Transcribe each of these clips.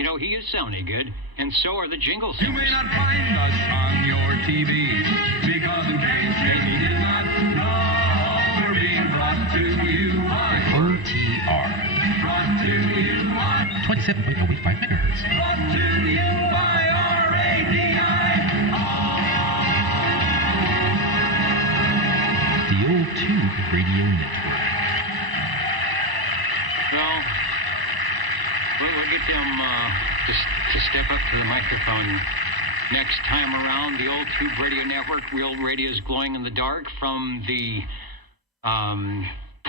You know, he is sounding good, and so are the jingle You singers. may not find us on your TV, because in case you did not know, we're being brought to you by OTR. Brought to you by 27.085 megahertz. Brought to you by RADI. The Old Tube Radio Network. Well, we'll get them to step up to the microphone next time around. The Old Tube Radio Network, Real Radio's Glowing in the Dark from the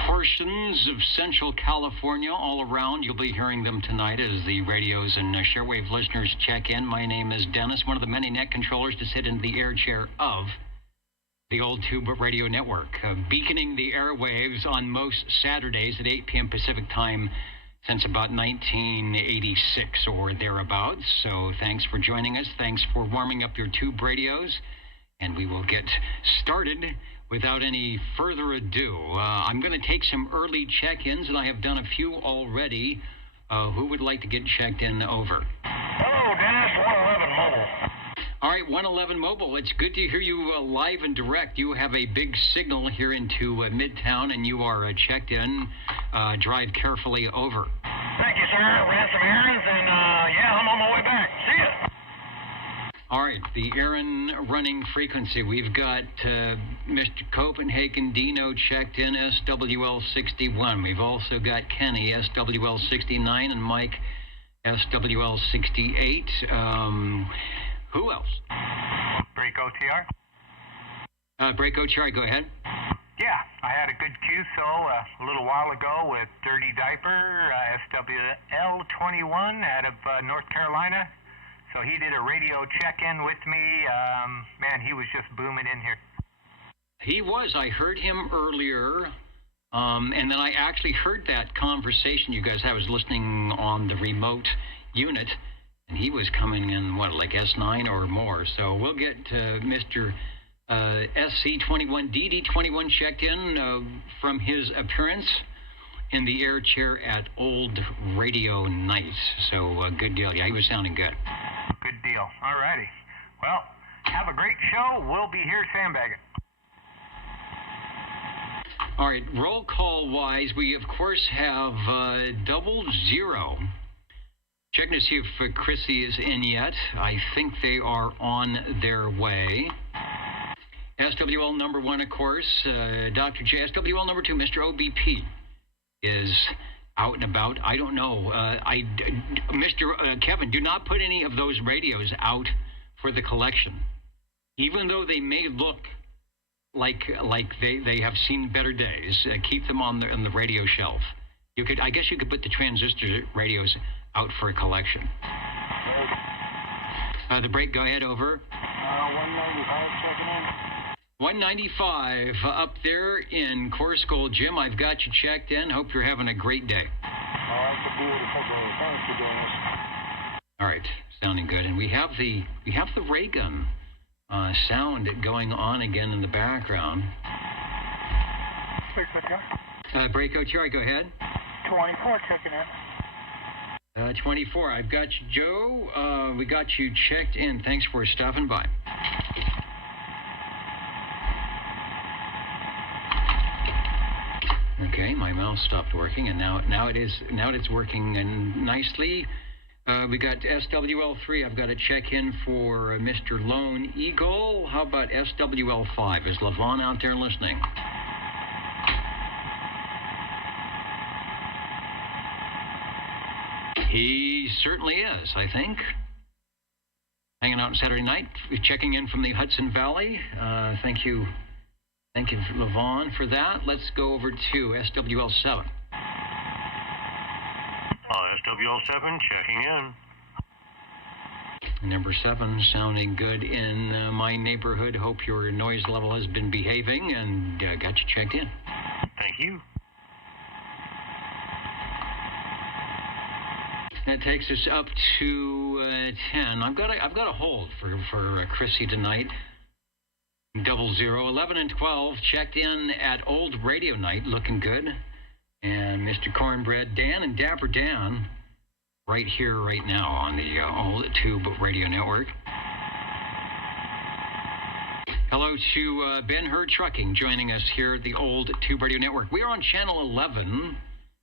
portions of Central California all around. You'll be hearing them tonight as the radios and shortwave listeners check in. My name is Dennis, one of the many net controllers to sit in the air chair of the Old Tube Radio Network, beaconing the airwaves on most Saturdays at 8 p.m. Pacific time since about 1986 or thereabouts. So thanks for joining us. Thanks for warming up your tube radios. And we will get started without any further ado. I'm going to take some early check-ins, and I have done a few already. Who would like to get checked in over? Hello, Dennis, 111 Mobile. All right, 111 Mobile, it's good to hear you live and direct. You have a big signal here into Midtown, and you are checked in. Drive carefully over. Thank you, sir. Ran some errands, and yeah, I'm on my way back. See ya. All right, the errand running frequency. We've got Mr. Copenhagen Dino checked in, SWL61. We've also got Kenny, SWL69, and Mike, SWL68. Who else? Break OTR? Break OTR, go ahead. Yeah, I had a good QSO a little while ago with Dirty Diaper, SWL21 out of North Carolina. So he did a radio check-in with me. Man, he was just booming in here. He was. I heard him earlier, and then I actually heard that conversation you guys had. I was listening on the remote unit, and he was coming in, like S9 or more. So we'll get Mr. SC21, DD21 checked in from his appearance in the air chair at Old Radio Night. So good deal. Yeah, he was sounding good. Good deal. All righty. Well, have a great show. We'll be here sandbagging. All right, roll call wise, we of course have 00. Checking to see if Chrissy is in yet. I think they are on their way. SWL number 1, of course, Dr. J. SWL number 2, Mr. OBP is out and about. I don't know. Mr. Kevin, do not put any of those radios out for the collection. Even though they may look like they have seen better days, keep them on the radio shelf. I guess you could put the transistor radios out for a collection. The break, go ahead, over. 195 checking in. 195 up there in Course Gold. Jim, I've got you checked in. Hope you're having a great day. That's a beautiful day. Thank you, Dennis. All right, sounding good. And we have the ray gun sound going on again in the background. Break OTR, go ahead. 24 checking in. 24. I've got you, Joe. We got you checked in. Thanks for stopping by. Okay, my mouse stopped working, and now it is working nicely. We got SWL3. I've got to check in for Mr. Lone Eagle. How about SWL5? Is Levon out there listening? He certainly is, I think. Hanging out on Saturday night, checking in from the Hudson Valley. Thank you, Levon, for that. Let's go over to SWL7. SWL7 checking in. Number 7 sounding good in my neighborhood. Hope your noise level has been behaving, and got you checked in. Thank you. That takes us up to 10. I've got a hold for Chrissy tonight. 00, 11, and 12 checked in at Old Radio Night, looking good. And Mr. Cornbread Dan and Dapper Dan right here, right now on the Old Tube Radio Network. Hello to Ben Hur Trucking joining us here at the Old Tube Radio Network. We are on Channel 11,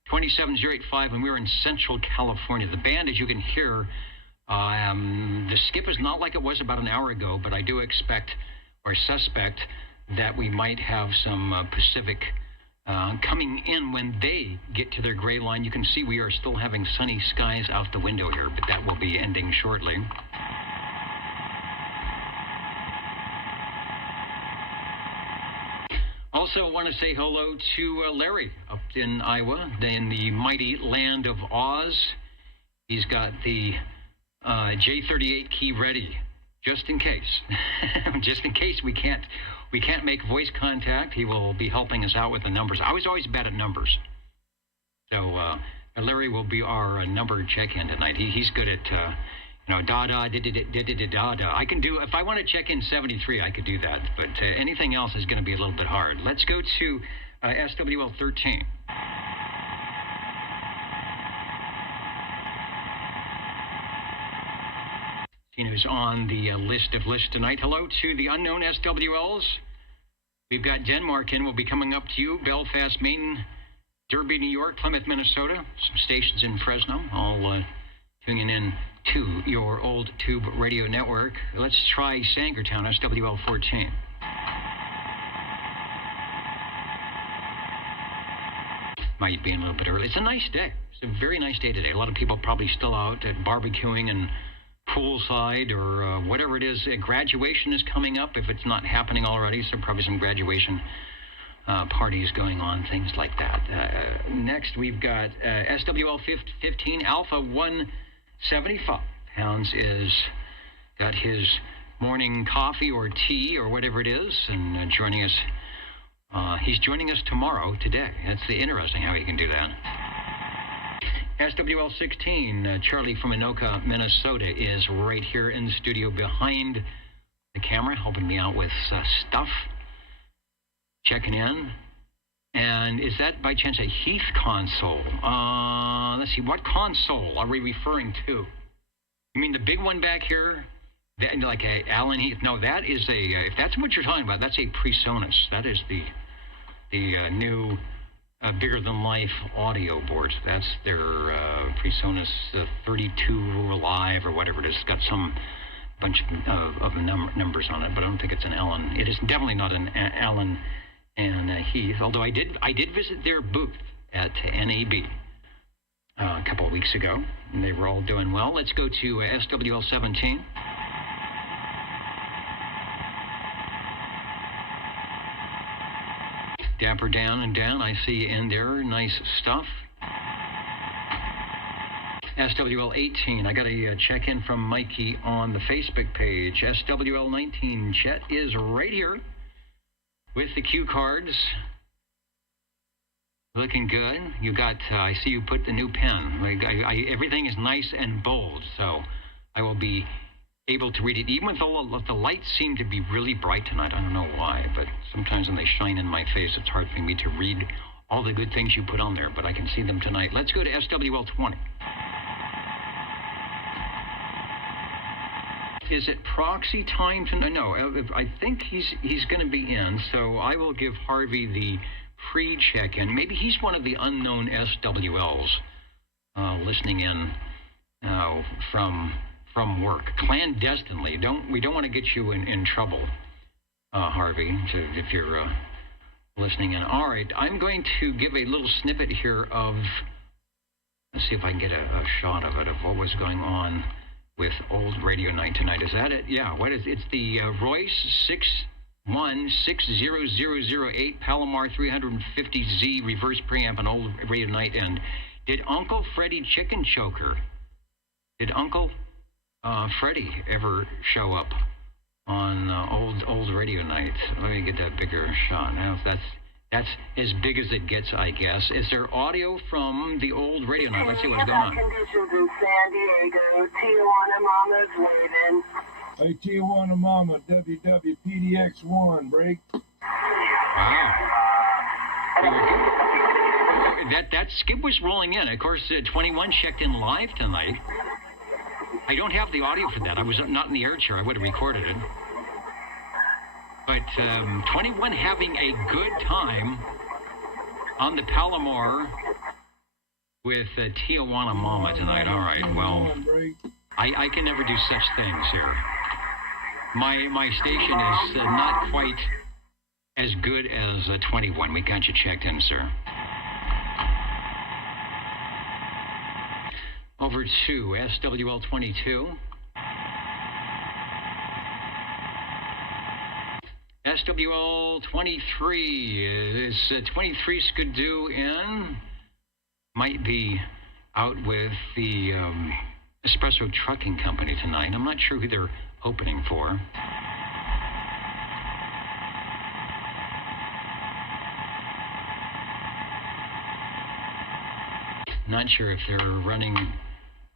27085, and we're in Central California. The band, as you can hear, the skip is not like it was about an hour ago, but I do expect or suspect that we might have some Pacific coming in when they get to their gray line. You can see we are still having sunny skies out the window here, but that will be ending shortly. Also want to say hello to Larry up in Iowa, in the mighty land of Oz. He's got the J38 key ready, just in case. Just in case we can't make voice contact. He will be helping us out with the numbers. I was always bad at numbers. So Larry will be our number check-in tonight. He's good at, da-da, da-da-da-da-da. I can do, if I want to check in 73, I could do that. But anything else is going to be a little bit hard. Let's go to SWL 13. Who's on the list of lists tonight. Hello to the unknown SWLs. We've got Denmark in. We'll be coming up to you. Belfast, Maine, Derby, New York, Plymouth, Minnesota. Some stations in Fresno. All tuning in to your Old Tube Radio Network. Let's try Sangertown, SWL 14. Might be a little bit early. It's a nice day. It's a very nice day today. A lot of people probably still out at barbecuing and poolside or whatever it is. Graduation is coming up if it's not happening already, so probably some graduation parties going on, things like that. Next, we've got SWL 15 Alpha 175 pounds is got his morning coffee or tea or whatever it is, and joining us. He's joining us today. That's interesting how he can do that. SWL 16, Charlie from Anoka, Minnesota, is right here in the studio behind the camera, helping me out with stuff, checking in. And is that by chance a Heath console? Let's see, what console are we referring to? You mean the big one back here? That, like a Allen Heath? No, that is if that's what you're talking about, that's a PreSonus. That is the new bigger-than-life audio boards. That's their PreSonus 32 Live or whatever it is. It's got some bunch of numbers on it, but I don't think it's an Allen. It is definitely not an Allen and Heath, although I did visit their booth at NAB a couple of weeks ago, and they were all doing well. Let's go to SWL 17. Dapper Dan and Dan, I see you in there. Nice stuff. SWL 18, I got a check-in from Mikey on the Facebook page. SWL 19, Chet is right here with the cue cards. Looking good. You got, I see you put the new pen. Everything is nice and bold, so I will be able to read it. Even if the lights seem to be really bright tonight, I don't know why, but sometimes when they shine in my face, it's hard for me to read all the good things you put on there, but I can see them tonight. Let's go to SWL 20. Is it proxy time tonight? No, I think he's going to be in, so I will give Harvey the pre-check-in. Maybe he's one of the unknown SWLs listening in from work clandestinely. We don't want to get you in trouble, Harvey, if you're listening in. All right, I'm going to give a little snippet here of. Let's see if I can get a shot of it of what was going on with Old Radio Night tonight. Is that it? Yeah. What is it's the Royce 6160008 Palomar 350Z reverse preamp on Old Radio Night. And did Uncle Freddie Chicken Choker? Did Uncle Freddie ever show up on Old Radio Night? Let me get that bigger shot. Now, if that's as big as it gets, I guess. Is there audio from the Old Radio Night? Let's see what's going on. Conditions in San Diego, Tijuana Mama's waving. Hey, Tijuana Mama, WWPDX1, break. Wow. Very good. that skip was rolling in. Of course, 21 checked in live tonight. I don't have the audio for that. I was not in the air chair. I would have recorded it. But 21 having a good time on the Palomar with Tijuana Mama tonight. All right, well, I can never do such things here. My station is not quite as good as 21. We got you checked in, sir. Over to SWL 22. SWL 23 is 23 Skidoo in. Might be out with the Espresso Trucking Company tonight. I'm not sure who they're opening for. Not sure if they're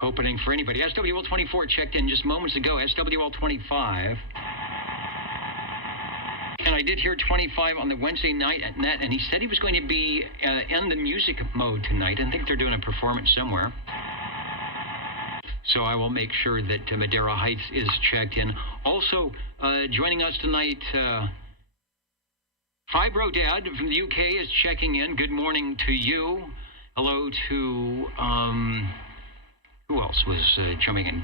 opening for anybody. SWL 24 checked in just moments ago. SWL 25. And I did hear 25 on the Wednesday night at Net, and he said he was going to be in the music mode tonight. I think they're doing a performance somewhere. So I will make sure that Madeira Heights is checked in. Also, joining us tonight, Fibro Dad from the UK is checking in. Good morning to you. Hello to, who else was jumping in?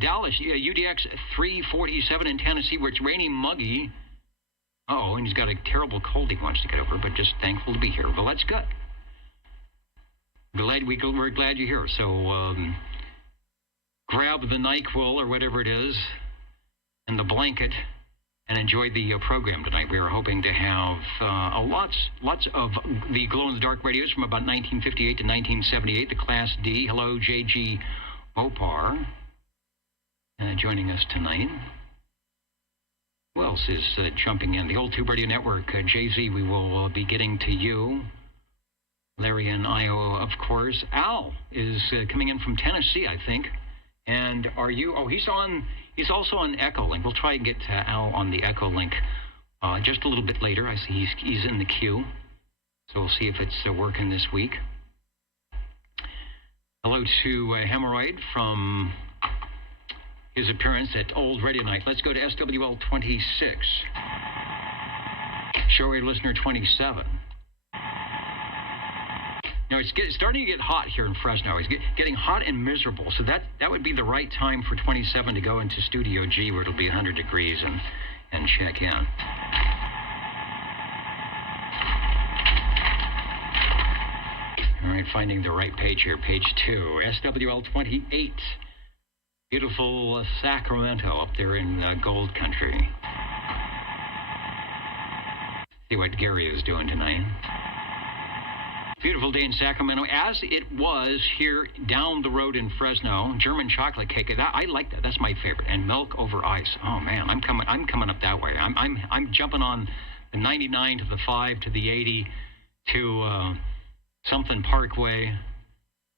Dallas, UDX 347 in Tennessee, where it's rainy, muggy. Oh, and he's got a terrible cold he wants to get over, but just thankful to be here. Well, that's good. We're glad you're here. So grab the NyQuil or whatever it is and the blanket and enjoy the program tonight. We are hoping to have lots of the glow-in-the-dark radios from about 1958 to 1978, the Class D. Hello, J.G. Opar, joining us tonight. Who else is jumping in? The Old Tube Radio Network. Jay-Z, we will be getting to you. Larry in Iowa, of course. Al is coming in from Tennessee, I think. And are you? Oh, he's also on Echolink. We'll try and get Al on the Echolink just a little bit later. I see he's in the queue. So we'll see if it's working this week. Hello to Hemorrhoid from his appearance at Old Radio Night. Let's go to SWL 26. Shortwave listener 27. Now, it's starting to get hot here in Fresno. It's getting hot and miserable. So that would be the right time for 27 to go into Studio G, where it'll be 100 degrees, and check in. All right, finding the right page here. Page 2, SWL 28. Beautiful Sacramento up there in Gold Country. See what Gary is doing tonight. Beautiful day in Sacramento, as it was here down the road in Fresno. German chocolate cake. I like that. That's my favorite. And milk over ice. Oh man, I'm coming up that way. I'm jumping on the 99 to the 5 to the 80 to something Parkway.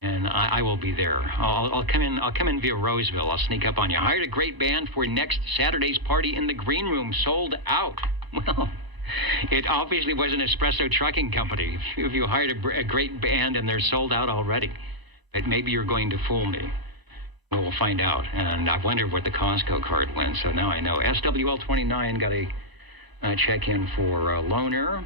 And I will be there. I'll come in via Roseville. I'll sneak up on you. Hired a great band for next Saturday's party in the green room. Sold out. Well, it obviously was an Espresso Trucking Company. If you hired a great band and they're sold out already, but maybe you're going to fool me. We'll find out. And I wondered what the Costco card went. So now I know. SWL 29 got a check-in for Loner.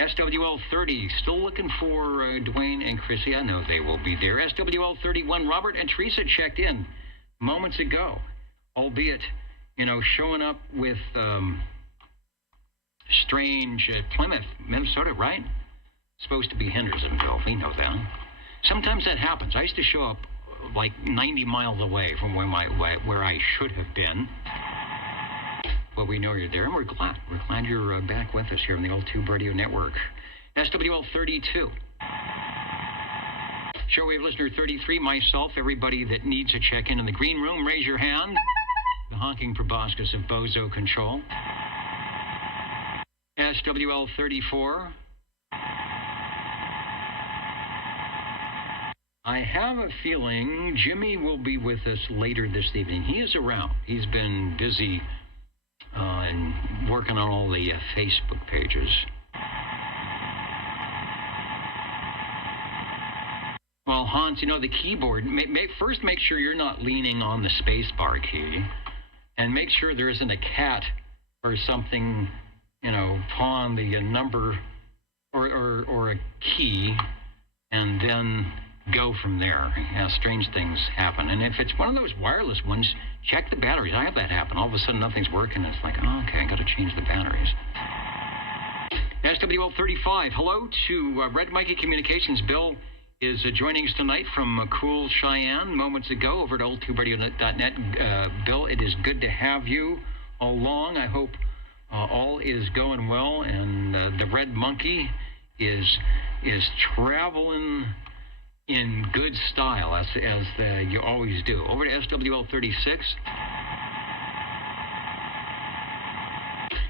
SWL 30, still looking for Dwayne and Chrissy. I know they will be there. SWL 31, Robert and Teresa checked in moments ago, albeit, showing up with strange Plymouth, Minnesota, right? Supposed to be Hendersonville. We know that. Sometimes that happens. I used to show up like 90 miles away from where I should have been. Well, we know you're there, and we're glad. We're glad you're back with us here on the Old Tube Radio Network. SWL 32. Shortwave listener 33, myself, everybody that needs a check-in in the green room, raise your hand. The honking proboscis of Bozo Control. SWL 34. I have a feeling Jimmy will be with us later this evening. He is around. He's been busy and working on all the Facebook pages. Well, Hans, the keyboard, first make sure you're not leaning on the space bar key, and make sure there isn't a cat or something, pawn the number or a key, and then go from there. Strange things happen. And if it's one of those wireless ones, check the batteries. I have that happen. All of a sudden, nothing's working. It's like, oh, okay, I got to change the batteries. SWL35, hello to Red Mikey Communications. Bill is joining us tonight from cool Cheyenne moments ago over at oldtuberadionet.net. Bill, it is good to have you along. I hope all is going well, and the Red Monkey is traveling in good style, as you always do. Over to SWL36.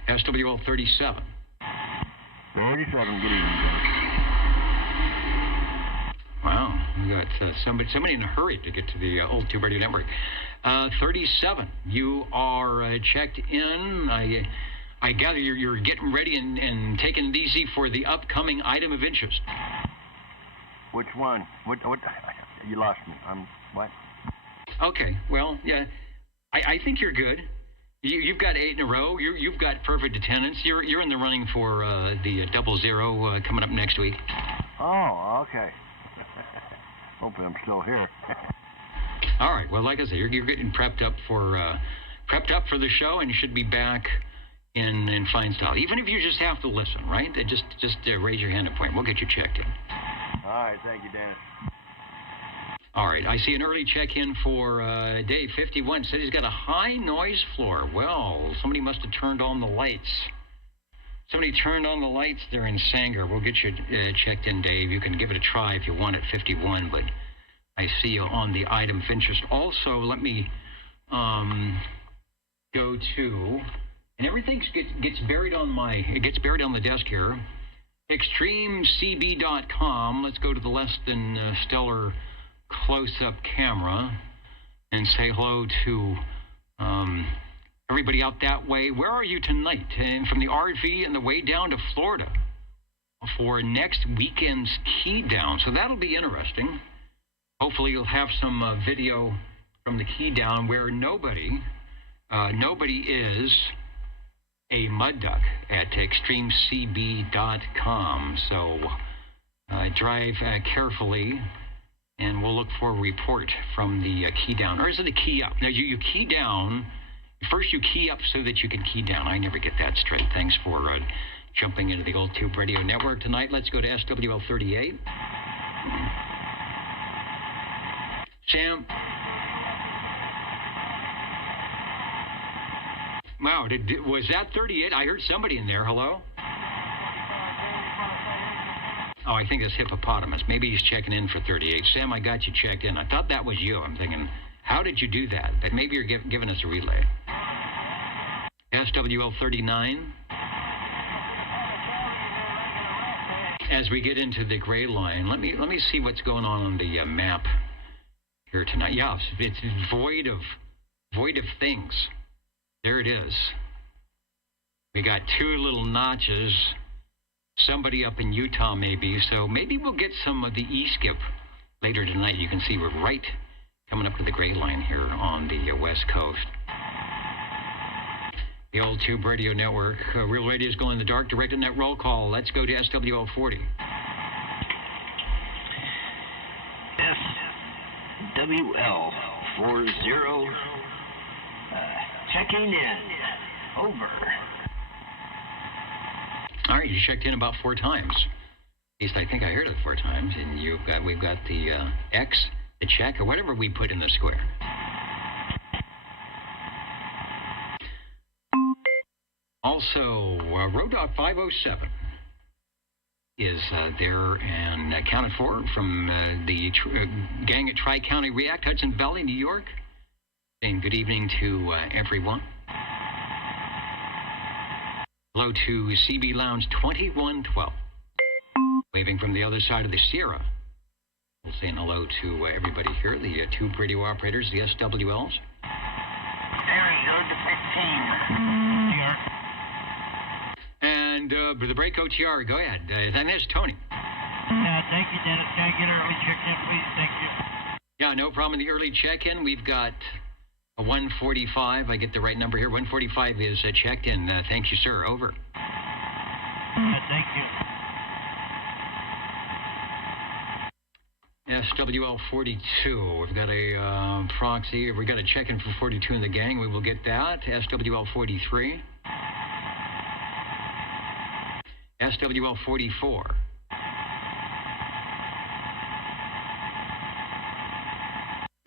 SWL37. 37, good evening, Dennis. Wow, we got somebody in a hurry to get to the Old Tube Radio Network. 37, you are checked in. I gather you're getting ready and taking it easy for the upcoming item of interest. Which one? What? You lost me. What? Okay, well, yeah, I think you're good. You've got 8 in a row. You've got perfect attendance. You're in the running for the 00 coming up next week. Oh, okay. Hopefully I'm still here. All right. Well, like I said, you're getting prepped up for the show, and you should be back in fine style. Even if you just have to listen, right? Just raise your hand and point. We'll get you checked in. All right. Thank you, Dennis. All right. I see an early check-in for Dave 51. Said he's got a high noise floor. Well, somebody must have turned on the lights. Somebody turned on the lights there in Sanger. We'll get you checked in, Dave. You can give it a try if you want at 51, but I see you on the item of interest. Also, let me go to, and everything gets buried on the desk here. ExtremeCB.com. Let's go to the less than stellar close-up camera and say hello to everybody out that way. Where are you tonight? And from the RV and the way down to Florida for next weekend's key down. So that'll be interesting. Hopefully you'll have some video from the key down where nobody is a mud duck at extremecb.com. So drive carefully, and we'll look for a report from the key down. Or is it a key up? Now, you key down. First, you key up so that you can key down. I never get that straight. Thanks for jumping into the Old Tube Radio Network tonight. Let's go to SWL38. Sam. Wow, was that 38? I heard somebody in there. Hello? Oh, I think it's Hippopotamus. Maybe he's checking in for 38. Sam, I got you checked in. I thought that was you. I'm thinking, how did you do that? But maybe you're giving us a relay. SWL39. As we get into the gray line, let me see what's going on the map here tonight. Yeah, it's void of things. There it is. We got 2 little notches. Somebody up in Utah, maybe. So maybe we'll get some of the E-skip later tonight. You can see we're right coming up to the gray line here on the West Coast. The Old Tube Radio Network. Real Radio is going in the dark. Direct net roll call. Let's go to SWL40. SWL40. Checking in. Over. All right, you checked in about 4 times. At least I think I heard it 4 times. And we've got the X, the check, or whatever we put in the square. Also, Road Dog 507 is there and accounted for from the gang at Tri-County React, Hudson Valley, New York. Saying good evening to everyone. Hello to CB Lounge 2112. Waving from the other side of the Sierra. We're saying hello to everybody here, the tube radio operators, the SWLs. Very good, 15. And the break OTR, go ahead. And there's Tony. Thank you, Dennis. Can I get an early check-in, please? Thank you. Yeah, no problem. The early check-in, we've got a 145. I get the right number here. 145 is checked in. Thank you, sir. Over. Thank you. SWL 42. We've got a proxy. We've got a check-in for 42 in the gang. We will get that. SWL 43. SWL 44.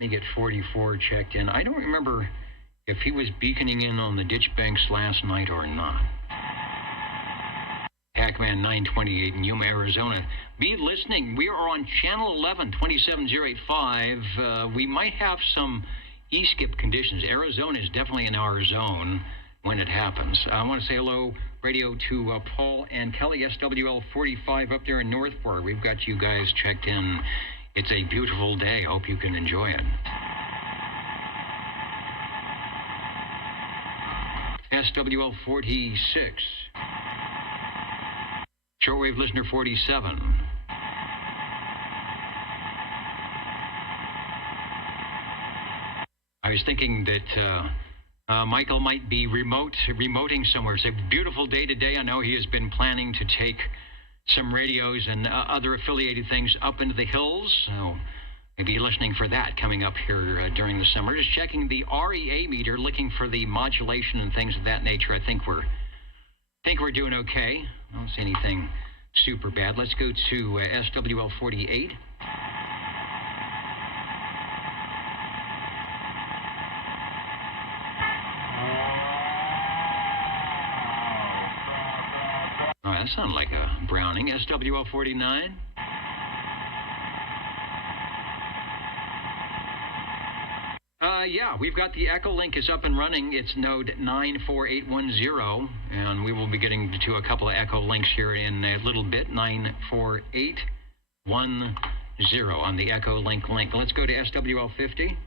Let me get 44 checked in. I don't remember if he was beaconing in on the ditch banks last night or not. Pac-Man 928 in Yuma, Arizona. Be listening. We are on Channel 11, 27085. We might have some E-skip conditions. Arizona is definitely in our zone when it happens. I want to say hello, radio, to Paul and Kelly, SWL 45 up there in Northport. We've got you guys checked in. It's a beautiful day. Hope you can enjoy it. SWL 46. Shortwave listener 47. I was thinking that Michael might be remoting somewhere. It's a beautiful day today. I know he has been planning to take some radios and other affiliated things up into the hills. So maybe you're listening for that coming up here during the summer. Just checking the REA meter, looking for the modulation and things of that nature. I think we're doing okay. I don't see anything super bad. Let's go to SWL 48. Oh, that sounded like a Browning. SWL 49. Yeah, we've got the Echo Link is up and running. It's node 94810, and we will be getting to a couple of Echo Links here in a little bit. 94810 on the Echo Link. Let's go to SWL 50.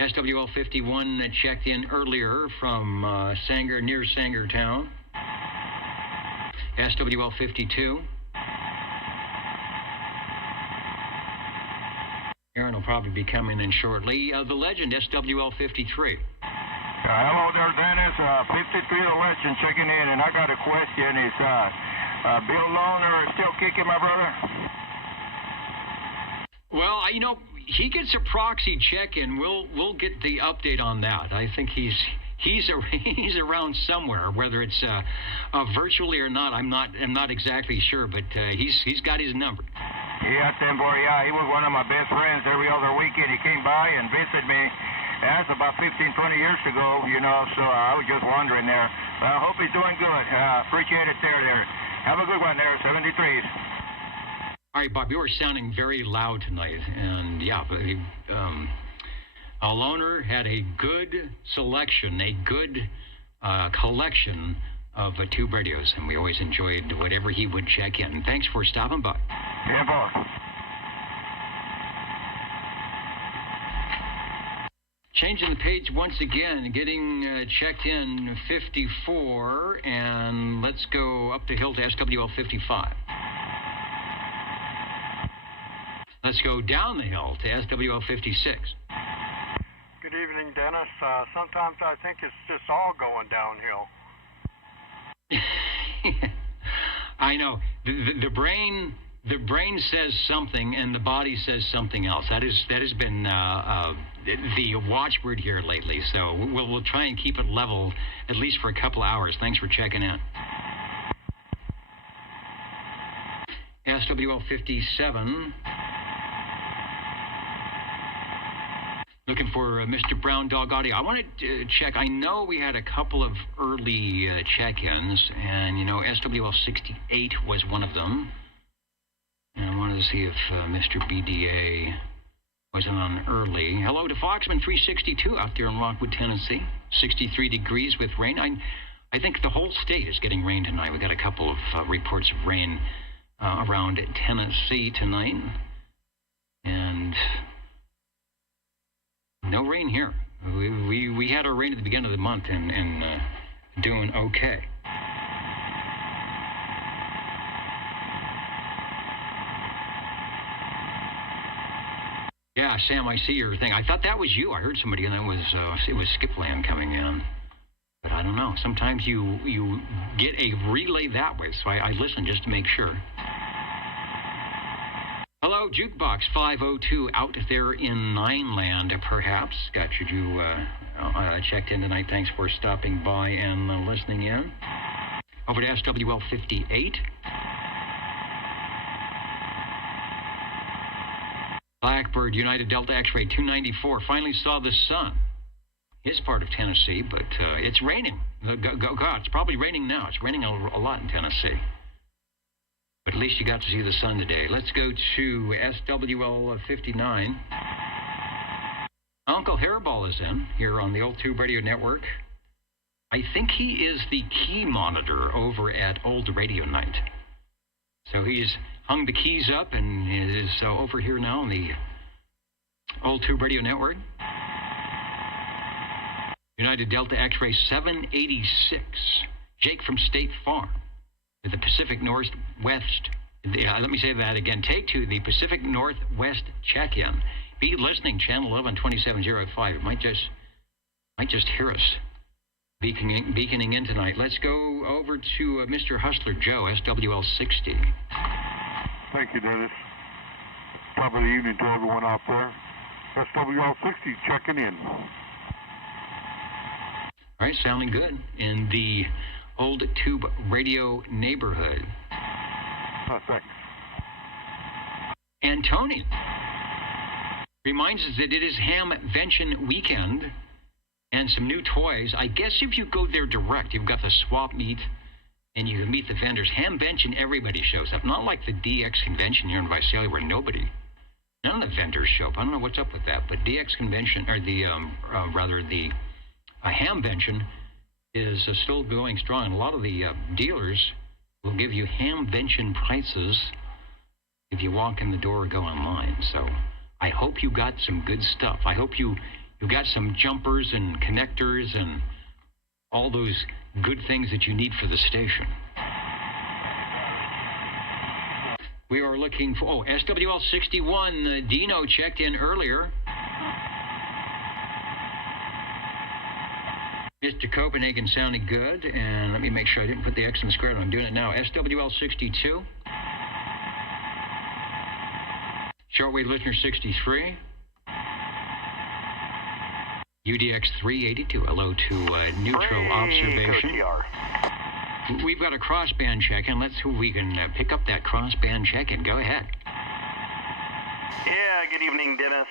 SWL 51 checked in earlier from Sanger, near Sangertown. SWL 52. Aaron will probably be coming in shortly. The Legend, SWL 53. Hello there, Dennis. 53 The Legend checking in, and I got a question. Is Bill Lohner still kicking, my brother? Well, he gets a proxy check-in. We'll get the update on that. I think he's around somewhere, whether it's virtually or not. I'm not exactly sure, but he's got his number. Yeah, Tim Boy, yeah, he was one of my best friends. Every other weekend he came by and visited me. That's about 15, 20 years ago, so I was just wondering there. I hope he's doing good. Appreciate it there. Have a good one there, 73s. All right, Bob, you are sounding very loud tonight. And, yeah, Lohner had a good selection, a good collection of tube radios, and we always enjoyed whatever he would check in. Thanks for stopping by. Yeah, boy. Changing the page once again, getting checked in 54, and let's go up the hill to SWL 55. Let's go down the hill to SWL 56. Good evening, Dennis. Sometimes I think it's just all going downhill. I know. The brain says something and the body says something else. That has been the watchword here lately. So we'll try and keep it level at least for a couple of hours. Thanks for checking in. SWL 57. Looking for Mr. Brown Dog Audio. I wanted to check. I know we had a couple of early check-ins, and, SWL 68 was one of them. And I wanted to see if Mr. BDA was on early. Hello to Foxman 362 out there in Rockwood, Tennessee. 63 degrees with rain. I think the whole state is getting rain tonight. We got a couple of reports of rain around Tennessee tonight. And no rain here. We had our rain at the beginning of the month and doing okay. Yeah, Sam, I see your thing. I thought that was you. I heard somebody, and it was Skipland coming in. But I don't know. Sometimes you get a relay that way, so I listen just to make sure. Hello, Jukebox 502 out there in Nineland, perhaps. Scott, should you checked in tonight? Thanks for stopping by and listening in. Over to SWL 58. Blackbird, United Delta X-Ray 294, finally saw the sun. His part of Tennessee, but it's raining. God, it's probably raining now. It's raining a lot in Tennessee. But at least you got to see the sun today. Let's go to SWL 59. Uncle Hairball is in here on the Old Tube Radio Network. I think he is the key monitor over at Old Radio Night. So he's hung the keys up and is over here now on the Old Tube Radio Network. United Delta X-Ray 786. Jake from State Farm. With the Pacific Northwest. Let me say that again. Take 2, the Pacific Northwest check-in. Be listening, channel 112705. It might just hear us beaconing in tonight. Let's go over to Mr. Hustler Joe, SWL 60. Thank you, Dennis. Top of the evening to everyone out there. SWL 60 checking in. All right, sounding good in the Old Tube Radio neighborhood. Thanks. And Tony reminds us that it is Hamvention weekend and some new toys. I guess if you go there direct, you've got the swap meet and you can meet the vendors. Hamvention, everybody shows up. Not like the DX convention here in Visalia where none of the vendors show up. I don't know what's up with that, but DX convention, or the Hamvention is still going strong. And a lot of the dealers will give you Hamvention prices if you walk in the door or go online. So I hope you got some good stuff. I hope you got some jumpers and connectors and all those good things that you need for the station. We are looking for, SWL 61, Dino checked in earlier. Mr. Copenhagen sounded good, and let me make sure I didn't put the X in the square. I'm doing it now. SWL 62. Shortwave listener 63. UDX 382. Hello to neutral observation. We've got a crossband check-in. Let's see if we can pick up that crossband check-in. Go ahead. Yeah, good evening, Dennis.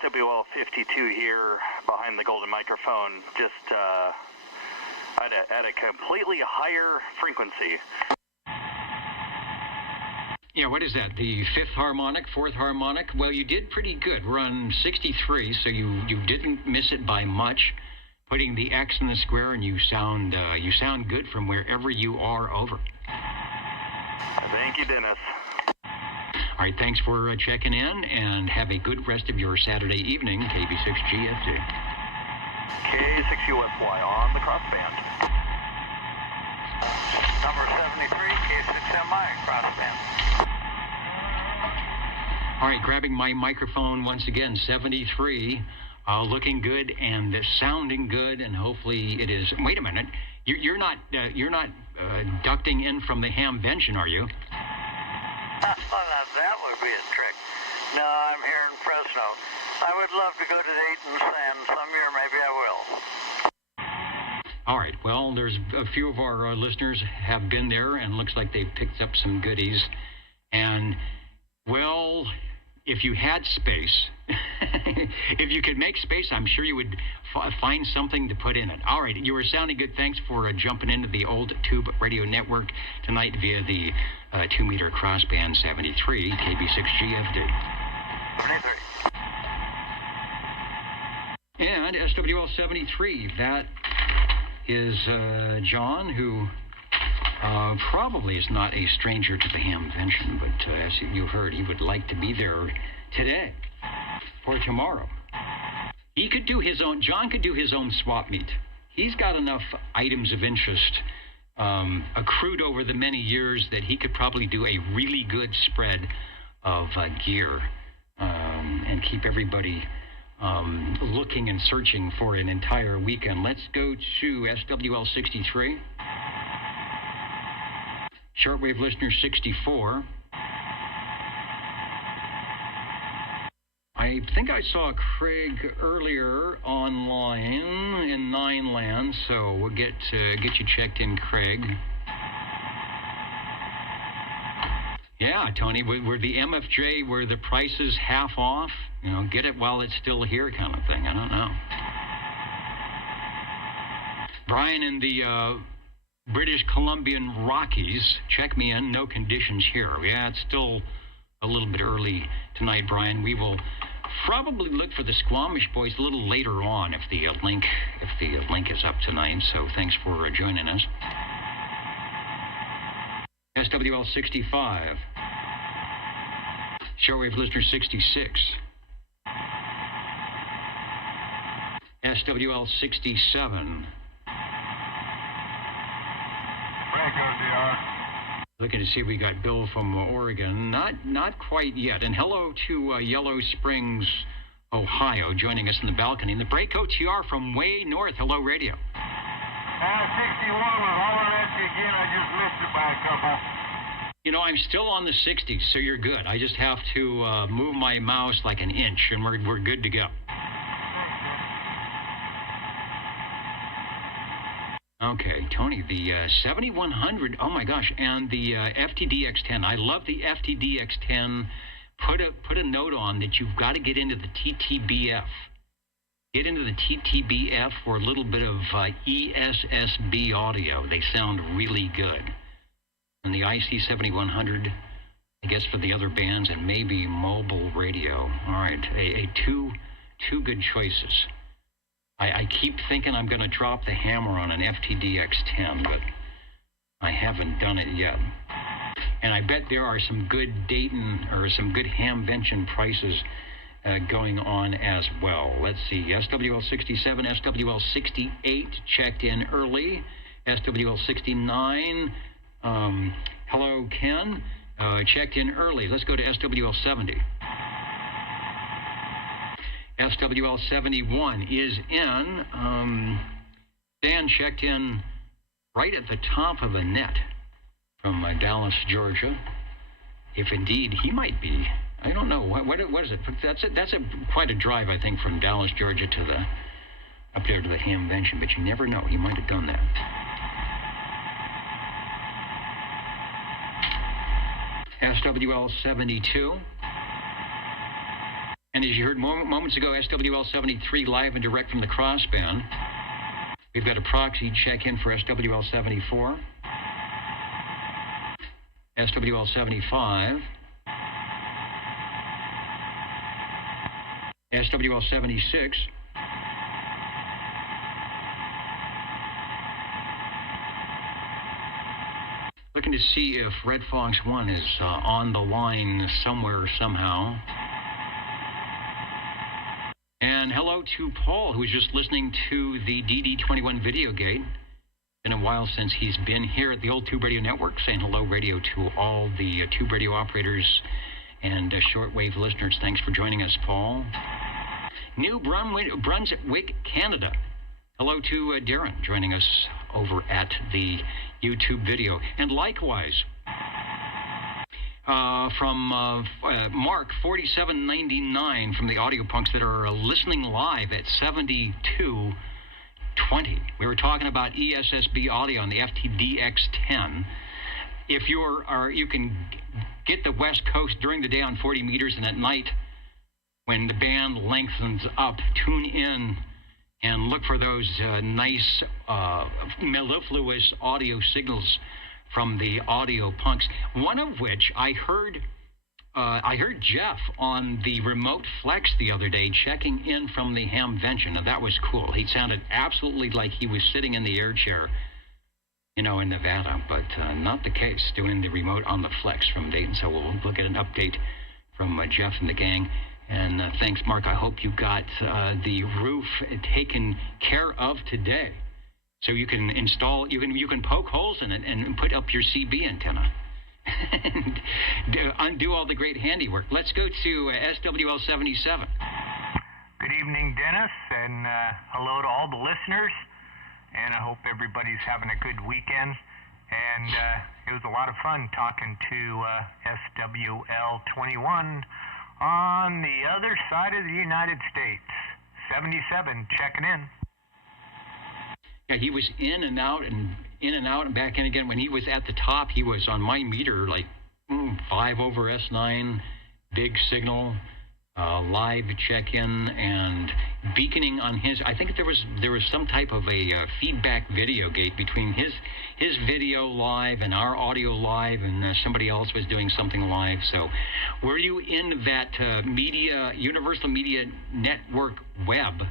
SWL 52 here behind the golden microphone. Just at a completely higher frequency. Yeah, what is that? The fifth harmonic, fourth harmonic? Well, you did pretty good. We're on 63, so you didn't miss it by much. Putting the X in the square, and you sound good from wherever you are over. Thank you, Dennis. All right, thanks for checking in, and have a good rest of your Saturday evening, KB6GFD. K6USY on the crossband. Number 73, K6MI, crossband. All right, grabbing my microphone once again, 73, looking good and sounding good, and hopefully it is. Wait a minute, you're not ducting in from the Hamvention, are you? That would be a trick. No, I'm here in Fresno. I would love to go to Dayton, and some year maybe I will. All right, well, there's a few of our listeners have been there, and looks like they've picked up some goodies. And, well, if you had space, if you could make space, I'm sure you would find something to put in it. All right, you were sounding good. Thanks for jumping into the Old Tube Radio Network tonight via the 2-meter crossband 73, KB6GFD. 73. And SWL 73, that is John, who probably is not a stranger to the Hamvention, but as you heard, he would like to be there today or tomorrow. He could do his own, John could do his own swap meet. He's got enough items of interest accrued over the many years that he could probably do a really good spread of gear. and keep everybody looking and searching for an entire weekend. Let's go to SWL 63. Shortwave listener 64. I think I saw Craig earlier online in 9 land, so we'll get you checked in, Craig. Yeah, Tony, were the MFJ, were the prices half off? You know, get it while it's still here kind of thing. I don't know. Brian in the British Columbian Rockies, check me in, no conditions here. Yeah, it's still a little bit early tonight, Brian. We will probably look for the Squamish Boys a little later on if the link is up tonight. So thanks for joining us. SWL 65. Shortwave listener 66. SWL 67. Looking to see if we got Bill from Oregon. Not quite yet. And hello to Yellow Springs, Ohio, joining us in the balcony. And the Breako TR from way north. Hello, radio. 61 was hollering at you again. I just missed it by a couple. You know, I'm still on the 60s, so you're good. I just have to move my mouse like an inch, and we're good to go. Okay, Tony, the 7100, oh my gosh, and the FTDX10. I love the FTDX10. Put a note on that you've got to get into the TTBF. Get into the TTBF for a little bit of ESSB audio. They sound really good. And the IC7100, I guess for the other bands, and maybe mobile radio. All right, two good choices. I keep thinking I'm going to drop the hammer on an FTDX10, but I haven't done it yet. And I bet there are some good Dayton or some good Hamvention prices going on as well. Let's see, SWL 67, SWL 68 checked in early. SWL 69, hello Ken, checked in early. Let's go to SWL 70. SWL 71 is in. Dan checked in right at the top of the net from Dallas, Georgia. If indeed he might be, I don't know what is it. That's quite a drive, I think, from Dallas, Georgia to up there to the Hamvention. But you never know. He might have done that. SWL 72. And as you heard moments ago, SWL 73 live and direct from the crossband. We've got a proxy check-in for SWL 74. SWL 75. SWL 76. Looking to see if Red Fox 1 is on the line somewhere, somehow. And hello to Paul, who was just listening to the DD21 video gate. Been a while since he's been here at the old Tube Radio Network, saying hello radio to all the Tube Radio operators and shortwave listeners. Thanks for joining us, Paul. New Brunswick, Canada. Hello to Darren, joining us over at the YouTube video. And likewise, from Mark 4799 from the Audio Punks that are listening live at 7220. We were talking about ESSB audio on the FTDX10. If you can get the West Coast during the day on 40 meters, and at night when the band lengthens up, tune in and look for those nice mellifluous audio signals from the Audio Punks. One of which I heard Jeff on the remote flex the other day checking in from the Hamvention. Now that was cool. He sounded absolutely like he was sitting in the air chair, in Nevada, but not the case, doing the remote on the flex from Dayton. So we'll look at an update from Jeff and the gang. And thanks, Mark. I hope you got the roof taken care of today. So you can install, you can poke holes in it and put up your CB antenna. and undo all the great handiwork. Let's go to SWL 77. Good evening, Dennis, and hello to all the listeners. And I hope everybody's having a good weekend. And it was a lot of fun talking to SWL 21 on the other side of the United States. 77, checking in. Yeah, he was in and out and back in again. When he was at the top, he was on my meter like 5 over S9, big signal, live check-in, and beaconing on his. I think there was some type of a feedback video gate between his video live and our audio live, and somebody else was doing something live. So, were you in that Universal Media Network web?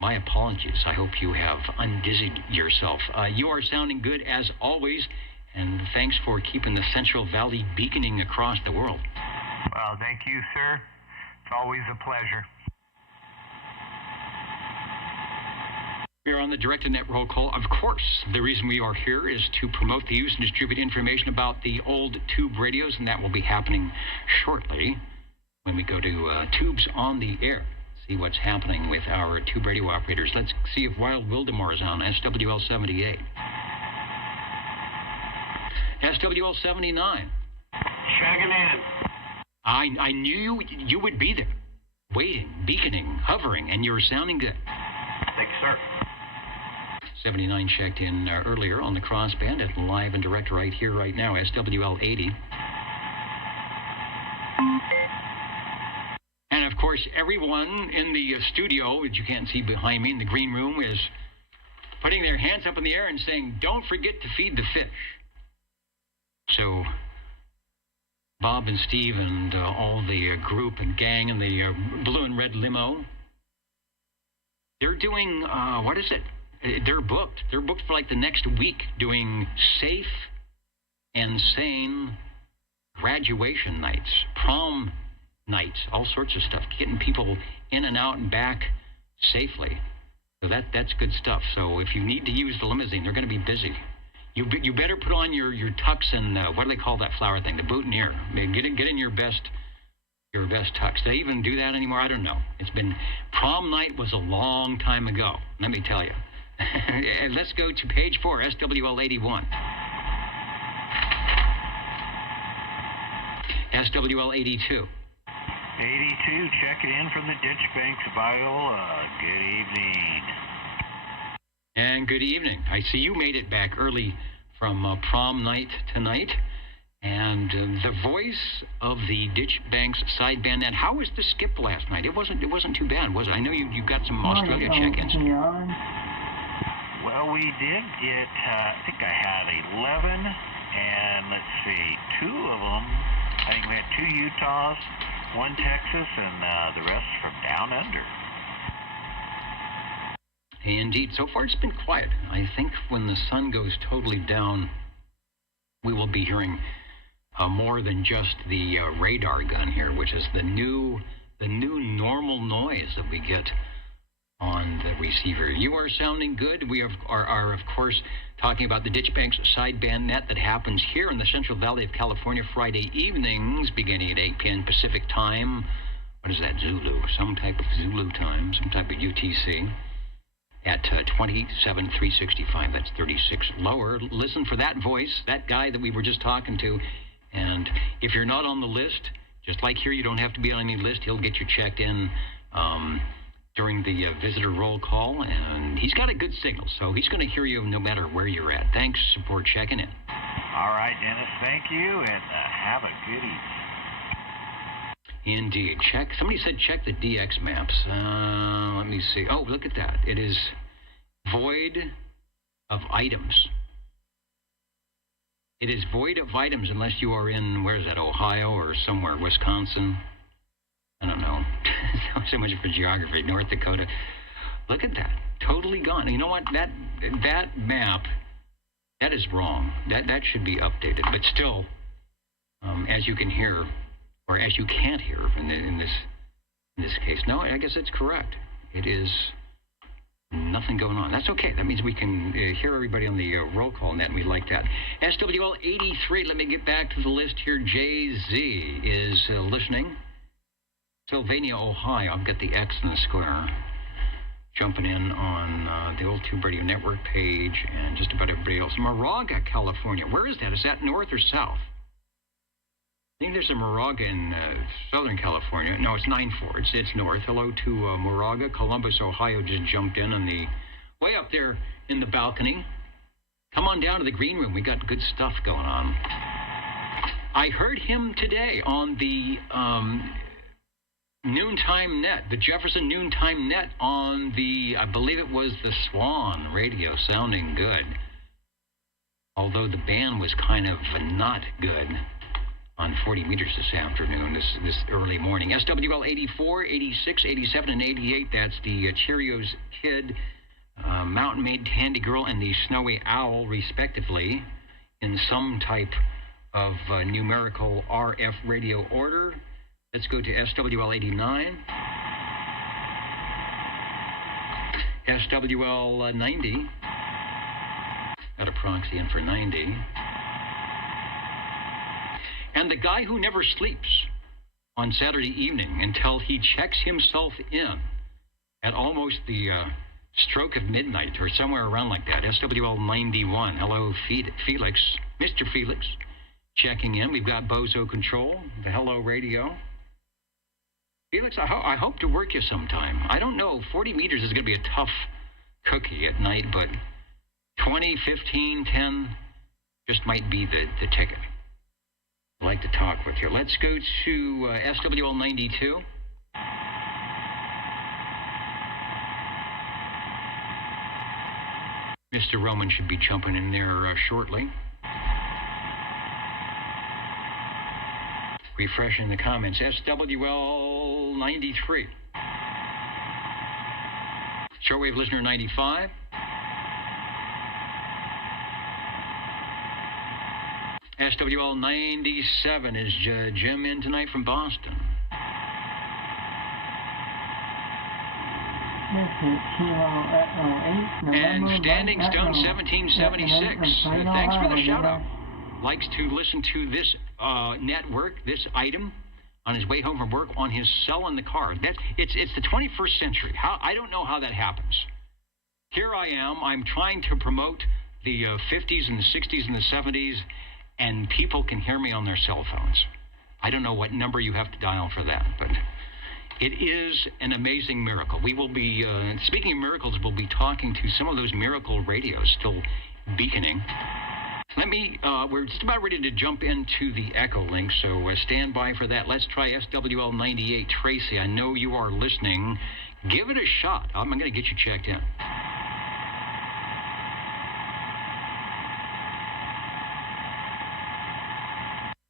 My apologies. I hope you have undizzied yourself. You are sounding good as always, and thanks for keeping the Central Valley beaconing across the world. Well, thank you, sir. It's always a pleasure. We are on the Direct-to-Net roll call. Of course, the reason we are here is to promote the use and distribute information about the old tube radios, and that will be happening shortly when we go to Tubes on the Air. See what's happening with our tube radio operators. Let's see if Wild Wildemar is on SWL 78. SWL 79. Checking in. I knew you would be there, waiting, beaconing, hovering, and you're sounding good. Thank you, sir. 79 checked in earlier on the crossband at live and direct right here, right now, SWL 80. And, of course, everyone in the studio, that you can't see behind me in the green room, is putting their hands up in the air and saying, don't forget to feed the fish. So Bob and Steve and all the group and gang and the blue and red limo, they're doing, what is it? They're booked. They're booked for like the next week doing safe and sane graduation nights, prom nights, all sorts of stuff, getting people in and out and back safely. So that's good stuff. So if you need to use the limousine, they're going to be busy. You better put on your tux and what do they call that flower thing? The boutonniere. Get in your best tux. Do they even do that anymore? I don't know. It's been, prom night was a long time ago. Let me tell you. Let's go to page 4, SWL 81. SWL 82. 82, checking in from the Ditch Banks, Viola. Good evening. And good evening. I see you made it back early from prom night tonight. And the voice of the Ditch Banks sideband. And how was the skip last night? It wasn't too bad, was it? I know you got some Australia check-ins. Well, we did get, I think I had 11, and let's see, 2 of them. I think we had 2 Utahs, 1 Texas, and the rest from down under. Indeed. So far, it's been quiet. I think when the sun goes totally down, we will be hearing more than just the radar gun here, which is the new normal noise that we get on the receiver. You are sounding good. We are of course, talking about the Ditch Banks sideband net that happens here in the Central Valley of California Friday evenings, beginning at 8 p.m. Pacific time. What is that, Zulu? Some type of Zulu time, some type of UTC. At 27,365. That's 36 lower. Listen for that voice, that guy that we were just talking to. And if you're not on the list, just like here, you don't have to be on any list. He'll get you checked in during the visitor roll call. And he's got a good signal, so he's going to hear you no matter where you're at. Thanks for checking in. All right, Dennis. Thank you, and have a good evening. Indeed. Somebody said check the DX maps. Let me see. Oh, look at that. It is void of items. It is void of items unless you are in, where is that, Ohio or somewhere, Wisconsin? I don't know. So much for geography. North Dakota. Look at that. Totally gone. You know what? That map, that is wrong. That should be updated. But still, as you can hear, or as you can't hear in this case. No, I guess it's correct. It is not nothing going on. That's okay. That means we can hear everybody on the roll call net, and we like that. SWL 83, let me get back to the list here. JZ is listening. Sylvania, Ohio. I've got the X in the square. Jumping in on the Old Tube Radio Network page and just about everybody else. Moraga, California. Where is that? Is that north or south? I think there's a Moraga in Southern California. No, it's 9-4. It's north. Hello to Moraga. Columbus, Ohio just jumped in on the way up there in the balcony. Come on down to the green room. We got good stuff going on. I heard him today on the Noontime Net, the Jefferson Noontime Net on the, I believe it was the Swan radio, sounding good. Although the band was kind of not good on 40 meters this afternoon, this early morning. SWL 84, 86, 87, and 88, that's the Cheerios Kid, Mountain Maid Handy Girl, and the Snowy Owl, respectively, in some type of numerical RF radio order. Let's go to SWL 89. SWL 90. Got a proxy in for 90. And the guy who never sleeps on Saturday evening until he checks himself in at almost the stroke of midnight or somewhere around like that. SWL 91. Hello, Felix. Mr. Felix. Checking in. We've got Bozo Control, the Hello Radio. Felix, I hope to work you sometime. I don't know. 40 meters is going to be a tough cookie at night, but 20, 15, 10 just might be the ticket. I'd like to talk with you. Let's go to SWL 92. Mr. Roman should be jumping in there shortly. Refreshing the comments. SWL 93. Shortwave listener 95. SWL 97. Is Jim in tonight from Boston? And Standing Stone 1776. Thanks for the shout out. Likes to listen to this network, this item, on his way home from work on his cell in the car. It's the 21st century. I don't know how that happens. Here I am. I'm trying to promote the 50s and the 60s and the 70s, and people can hear me on their cell phones. I don't know what number you have to dial for that, but it is an amazing miracle. We will be, speaking of miracles, we'll be talking to some of those miracle radios still beaconing. Let me, we're just about ready to jump into the Echo link, so stand by for that. Let's try SWL 98. Tracy, I know you are listening. Give it a shot. I'm going to get you checked in.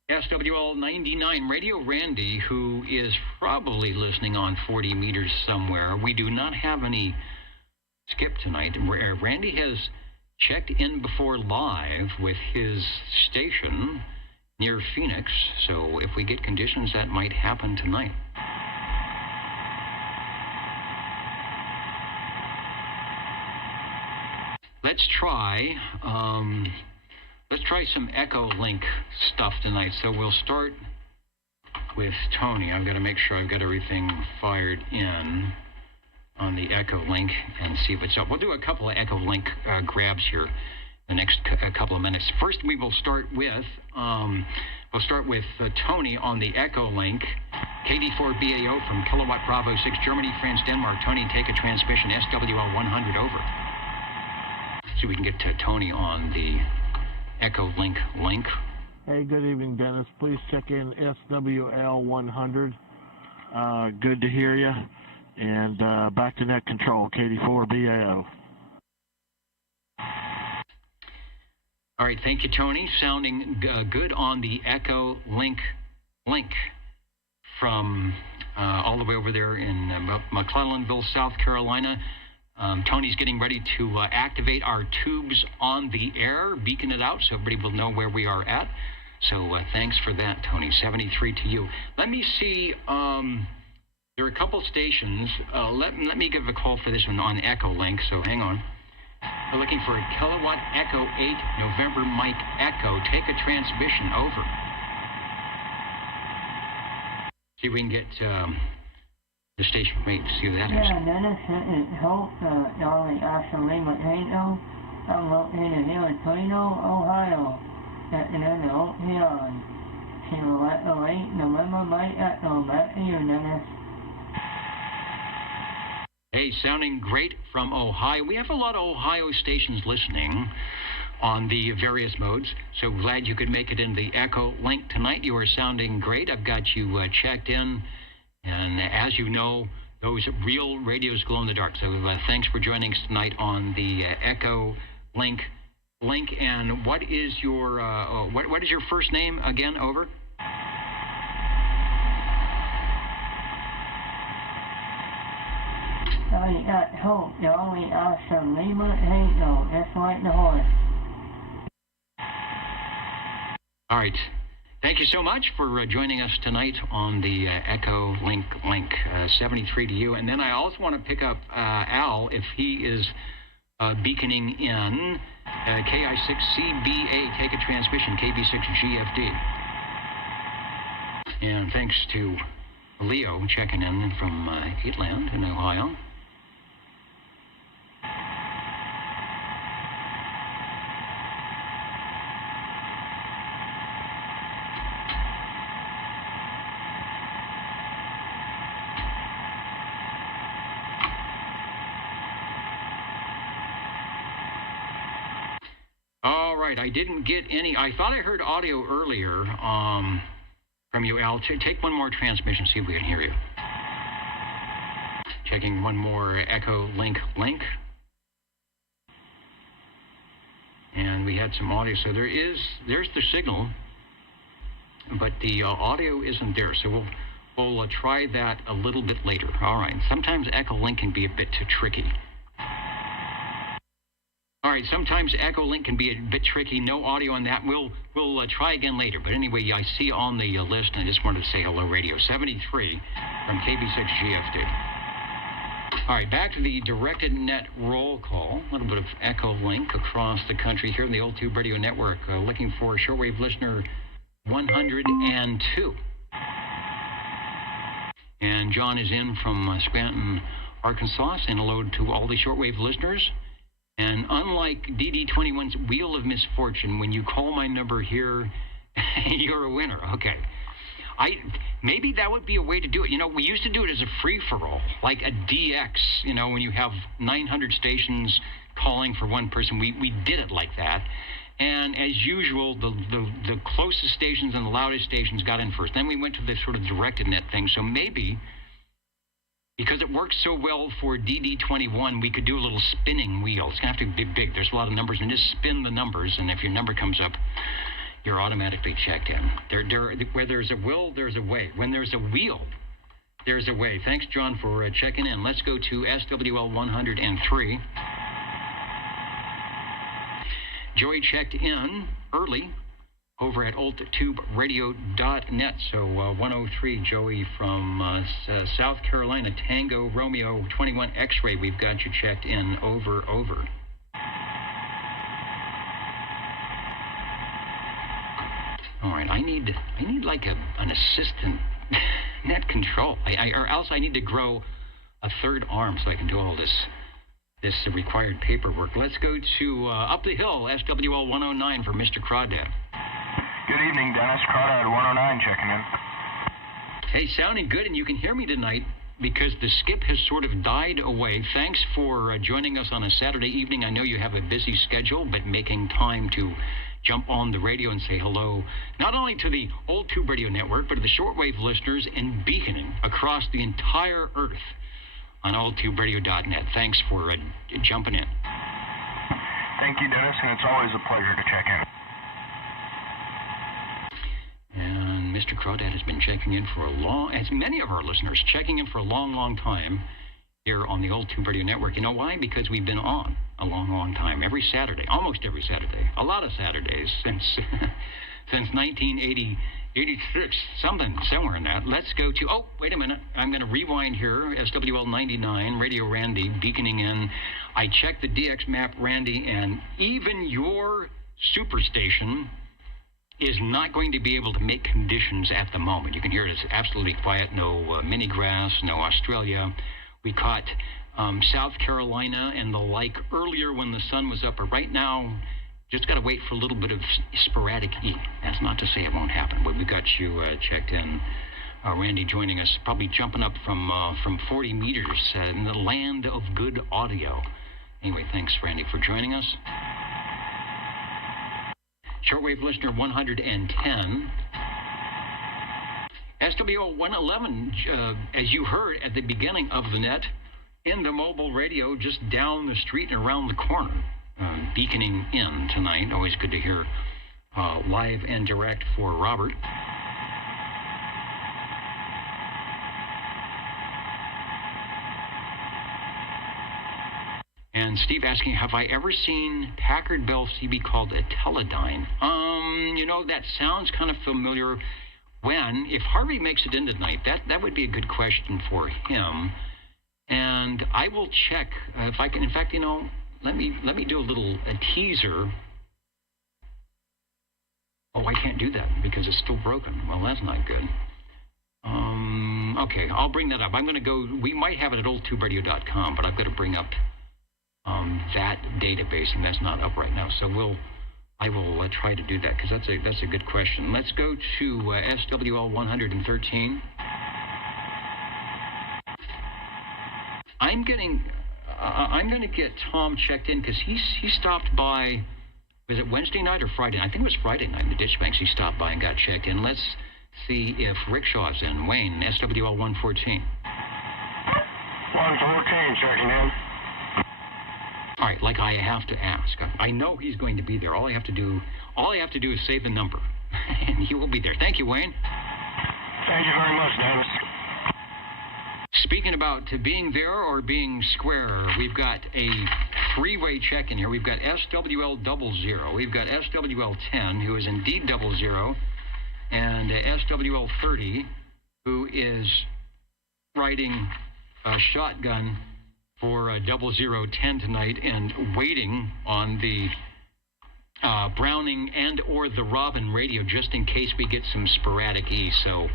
SWL 99, Radio Randy, who is probably listening on 40 meters somewhere. We do not have any skip tonight. Randy has checked in before live with his station near Phoenix, so if we get conditions, that might happen tonight. Let's try some Echo Link stuff tonight. So we'll start with Tony. I've got to make sure I've got everything fired in on the Echo Link and see if it's up. We'll do a couple of Echo Link grabs here the next couple of minutes. First, we will start with Tony on the Echo Link. KD4BAO from Kilowatt Bravo 6, Germany, France, Denmark. Tony, take a transmission. SWL 100 over. So we can get to Tony on the Echo Link link. Hey, good evening, Dennis. Please check in SWL 100. Good to hear you. And back to net control, KD4BAO. All right, thank you, Tony. Sounding good on the Echo Link from all the way over there in McClellanville, South Carolina. Tony's getting ready to activate our tubes on the air, beacon it out so everybody will know where we are at. So thanks for that, Tony. 73 to you. Let me see There are a couple stations. Let me give a call for this one on Echo Link, so hang on. We're looking for a Kilowatt Echo 8 November Mike Echo. Take a transmission, over. See if we can get the station mate to see what that is. Yeah, Dennis, it is Hope, Charlie Ashley Matano. I'm located here in Toledo, Ohio. At the end of Oakland. Kilowatt 8 November Mike Echo. Back to you, Dennis. Hey, sounding great from Ohio. We have a lot of Ohio stations listening on the various modes, so glad you could make it in the Echo Link tonight. You are sounding great. I've got you checked in, and as you know, those real radios glow in the dark. So thanks for joining us tonight on the Echo Link. And what is your what is your first name again? Over. I got Hope, Charlie Ashley Matano. Just like the horse. All right. Thank you so much for joining us tonight on the Echo Link 73 to you. And then I also want to pick up Al if he is beaconing in KI6CBA, take a transmission, KB6GFD. And thanks to Leo checking in from Heatland in Ohio. All right, I didn't get any. I thought I heard audio earlier from you, Al. Take one more transmission, see if we can hear you. Checking one more Echo Link. And we had some audio, so there's the signal, but the audio isn't there. So we'll try that a little bit later. All right. Sometimes Echo Link can be a bit too tricky. All right, sometimes Echo Link can be a bit tricky. No audio on that. We'll try again later. But anyway, I see on the list, and I just wanted to say hello, Radio 73 from KB6GFD. All right, back to the directed net roll call. A little bit of Echo Link across the country here in the Old Tube Radio Network. Looking for shortwave listener 102. And John is in from Scranton, Arkansas, saying hello to all the shortwave listeners. And unlike DD21's Wheel of Misfortune, when you call my number here, you're a winner. Okay. Maybe that would be a way to do it. You know, we used to do it as a free-for-all, like a DX, you know, when you have 900 stations calling for one person. We did it like that. And as usual, the closest stations and the loudest stations got in first. Then we went to this sort of directed net thing. So maybe, because it works so well for DD21, we could do a little spinning wheel. It's going to have to be big. There's a lot of numbers, and just spin the numbers, and if your number comes up, you're automatically checked in. Where there's a will, there's a way. When there's a wheel, there's a way. Thanks, John, for checking in. Let's go to SWL 103. Joey checked in early over at oldtuberadio.net. So 103, Joey from South Carolina, Tango Romeo 21 X-ray. We've got you checked in. Over. All right, I need like an assistant net control, or else I need to grow a third arm so I can do all this required paperwork. Let's go to up the hill, SWL 109 for Mr. Crawdad. Good evening, Dennis. Crawdad 109 checking in. Hey, sounding good, and you can hear me tonight because the skip has sort of died away. Thanks for joining us on a Saturday evening. I know you have a busy schedule, but making time to jump on the radio and say hello, not only to the Old Tube Radio Network, but to the shortwave listeners and beaconing across the entire Earth on oldtuberadio.net. Thanks for jumping in. Thank you, Dennis, and it's always a pleasure to check in. And Mr. Crawdad has been checking in for as many of our listeners, checking in for a long time here on the Old Tube Radio Network. You know why? Because we've been on a long time. Every Saturday, almost every Saturday, a lot of Saturdays since 1986, somewhere in that. Let's go to, oh, wait a minute. I'm going to rewind here. SWL 99, Radio Randy, beaconing in. I checked the DX map, Randy, and even your superstation is not going to be able to make conditions at the moment. You can hear it. It's absolutely quiet. No mini grass, no Australia. We caught South Carolina and the like earlier when the sun was up, but right now, just got to wait for a little bit of sporadic E. That's not to say it won't happen, but we got you checked in. Randy joining us, probably jumping up from 40 meters in the land of good audio. Anyway, thanks, Randy, for joining us. Shortwave listener 110. SWO 111, as you heard at the beginning of the net, in the mobile radio just down the street and around the corner. Beaconing in tonight. Always good to hear live and direct for Robert. And Steve asking, have I ever seen Packard Bell CB called a Teledyne? That sounds kind of familiar. If Harvey makes it in tonight, that would be a good question for him. And I will check if I can. In fact, let me do a teaser. Oh, I can't do that because it's still broken. Well, that's not good. Okay, I'll bring that up. I'm going to go. We might have it at oldtuberadio.com, but I've got to bring up that database, and that's not up right now. So I will try to do that because that's a good question. Let's go to SWL 113. I'm going to get Tom checked in because he stopped by. Was it Wednesday night or Friday? I think it was Friday night in the Ditch Banks. He stopped by and got checked in. Let's see if Rickshaw's in. Wayne, SWL 114. 114 checking in. All right, like I have to ask. I know he's going to be there. All I have to do is say the number, and he will be there. Thank you, Wayne. Thank you very much, Dennis. Speaking about being there or being square, we've got a three-way check-in here. We've got SWL 00. We've got SWL 10, who is indeed 00, and SWL 30, who is riding a shotgun for 0010 tonight and waiting on the Browning and or the Robin radio just in case we get some sporadic E. So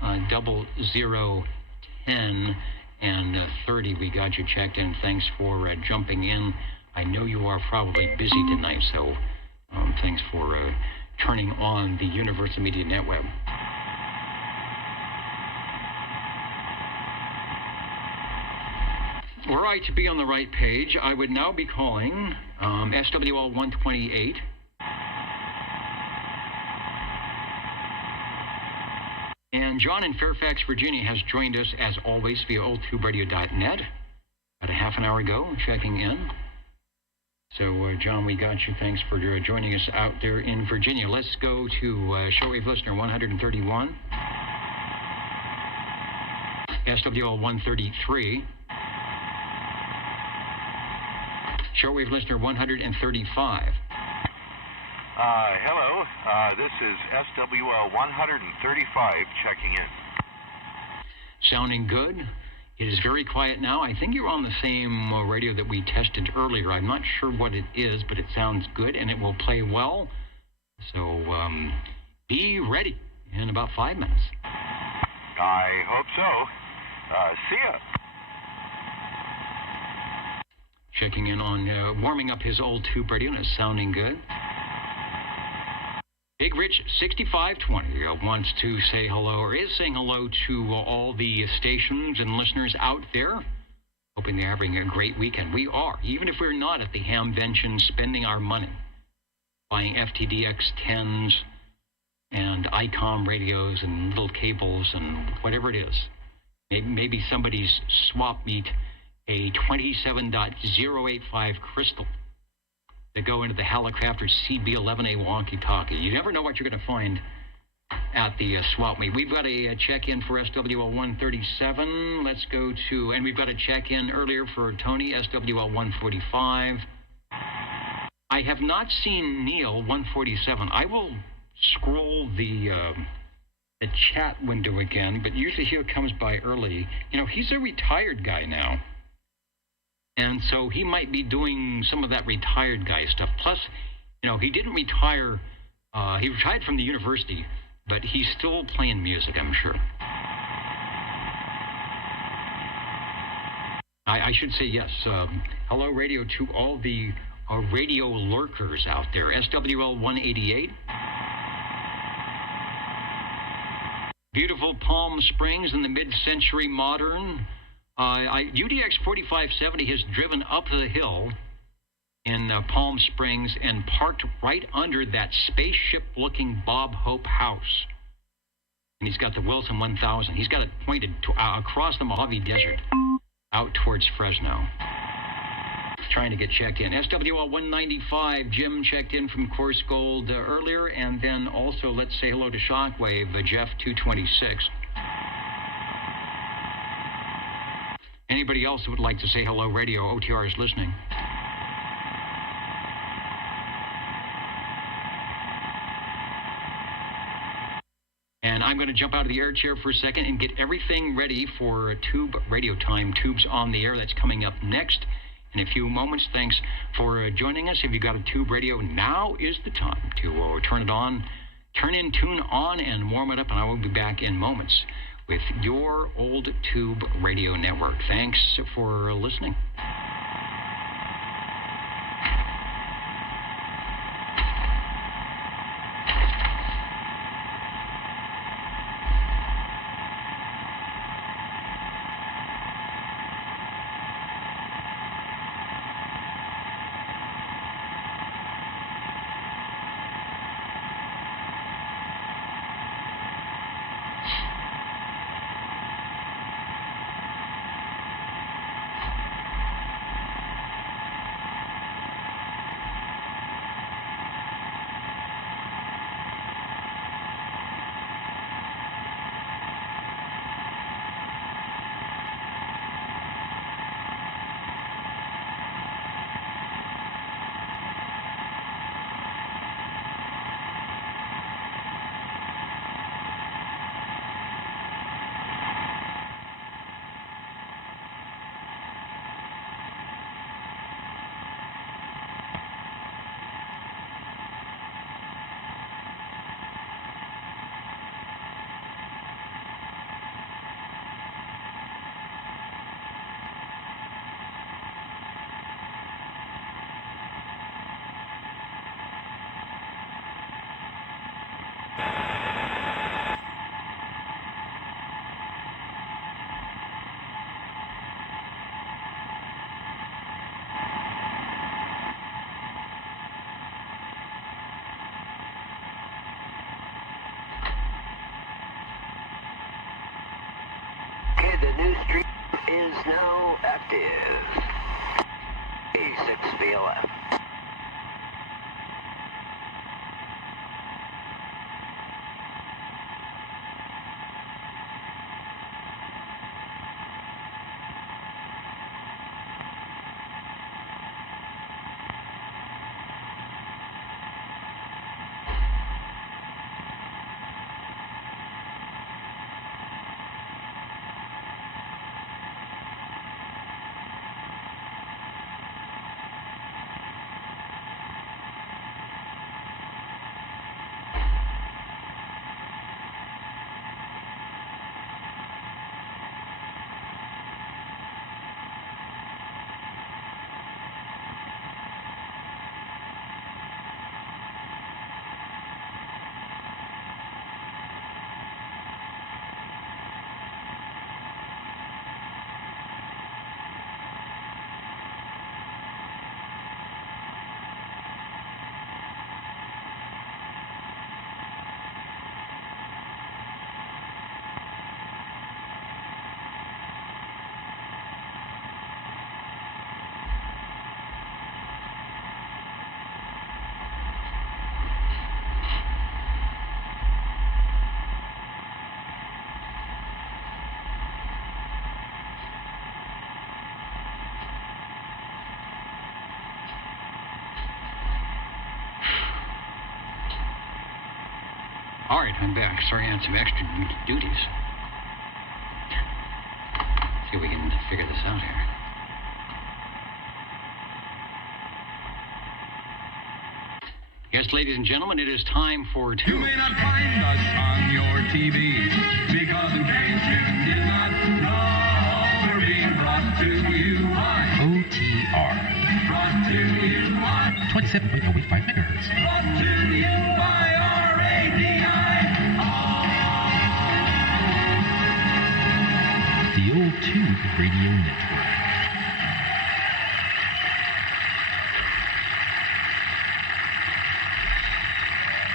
0010 and 30, we got you checked in. Thanks for jumping in. I know you are probably busy tonight, so thanks for turning on the Universal Media Netweb. Were I to be on the right page, I would now be calling SWL 128. And John in Fairfax, Virginia has joined us as always via oldtuberadio.net about a half an hour ago, checking in. So, John, we got you. Thanks for joining us out there in Virginia. Let's go to Shortwave listener 131. SWL 133. Shortwave listener 135. Hello, this is SWL 135 checking in. Sounding good. It is very quiet now. I think you're on the same radio that we tested earlier. I'm not sure what it is, but it sounds good and it will play well. So be ready in about 5 minutes. I hope so. See ya. Checking in on warming up his old tube radio, and it's sounding good. Big Rich 6520 wants to say hello, or is saying hello to all the stations and listeners out there. Hoping they're having a great weekend. We are, even if we're not at the Hamvention spending our money, buying FTDX 10s and ICOM radios and little cables and whatever it is. Maybe somebody's swap meet a 27.085 crystal that go into the Hallicrafter CB11A walkie-talkie. You never know what you're going to find at the swap meet. We've got a check-in for SWL 137. Let's go to, and we've got a check-in earlier for Tony, SWL 145. I have not seen Neil 147. I will scroll the chat window again, but usually he comes by early. You know, he's a retired guy now. And so he might be doing some of that retired guy stuff. Plus, you know, he didn't retire. He retired from the university, but he's still playing music, I'm sure. I should say yes. Hello, radio, to all the radio lurkers out there. SWL 188. Beautiful Palm Springs in the mid-century modern. UDX 4570 has driven up the hill in Palm Springs and parked right under that spaceship-looking Bob Hope house. And he's got the Wilson 1000. He's got it pointed across the Mojave Desert, out towards Fresno. Trying to get checked in. SWL 195, Jim checked in from Course Gold earlier, and then also let's say hello to Shockwave, Jeff 226. Anybody else who would like to say hello, radio, OTR is listening. And I'm going to jump out of the air chair for a second and get everything ready for Tube Radio Time. Tube's on the air. That's coming up next in a few moments. Thanks for joining us. If you got a Tube Radio, now is the time to turn it on, turn in, tune on, and warm it up. And I will be back in moments with your old Tube Radio network. Thanks for listening. The new stream is now active. A6VOF. All right, I'm back. Sorry, I had some extra duties. See if we can figure this out here. Yes, ladies and gentlemen, it is time for two. You may not find us on your TV because in case you did not know, we're being brought to you by OTR. Brought to you by 27.085 megahertz. Brought to you by The Old Tube Radio Network.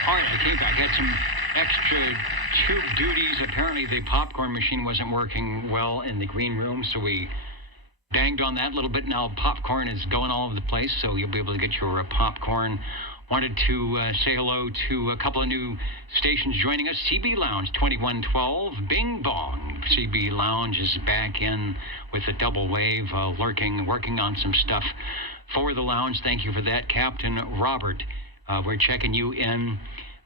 All right, I came back. I had some extra tube duties. Apparently, the popcorn machine wasn't working well in the green room, so we banged on that a little bit. Now, popcorn is going all over the place, so you'll be able to get your popcorn. Wanted to say hello to a couple of new stations joining us. CB Lounge 2112, Bing Bong. CB Lounge is back in with a double wave, working on some stuff for the lounge. Thank you for that, Captain Robert. We're checking you in.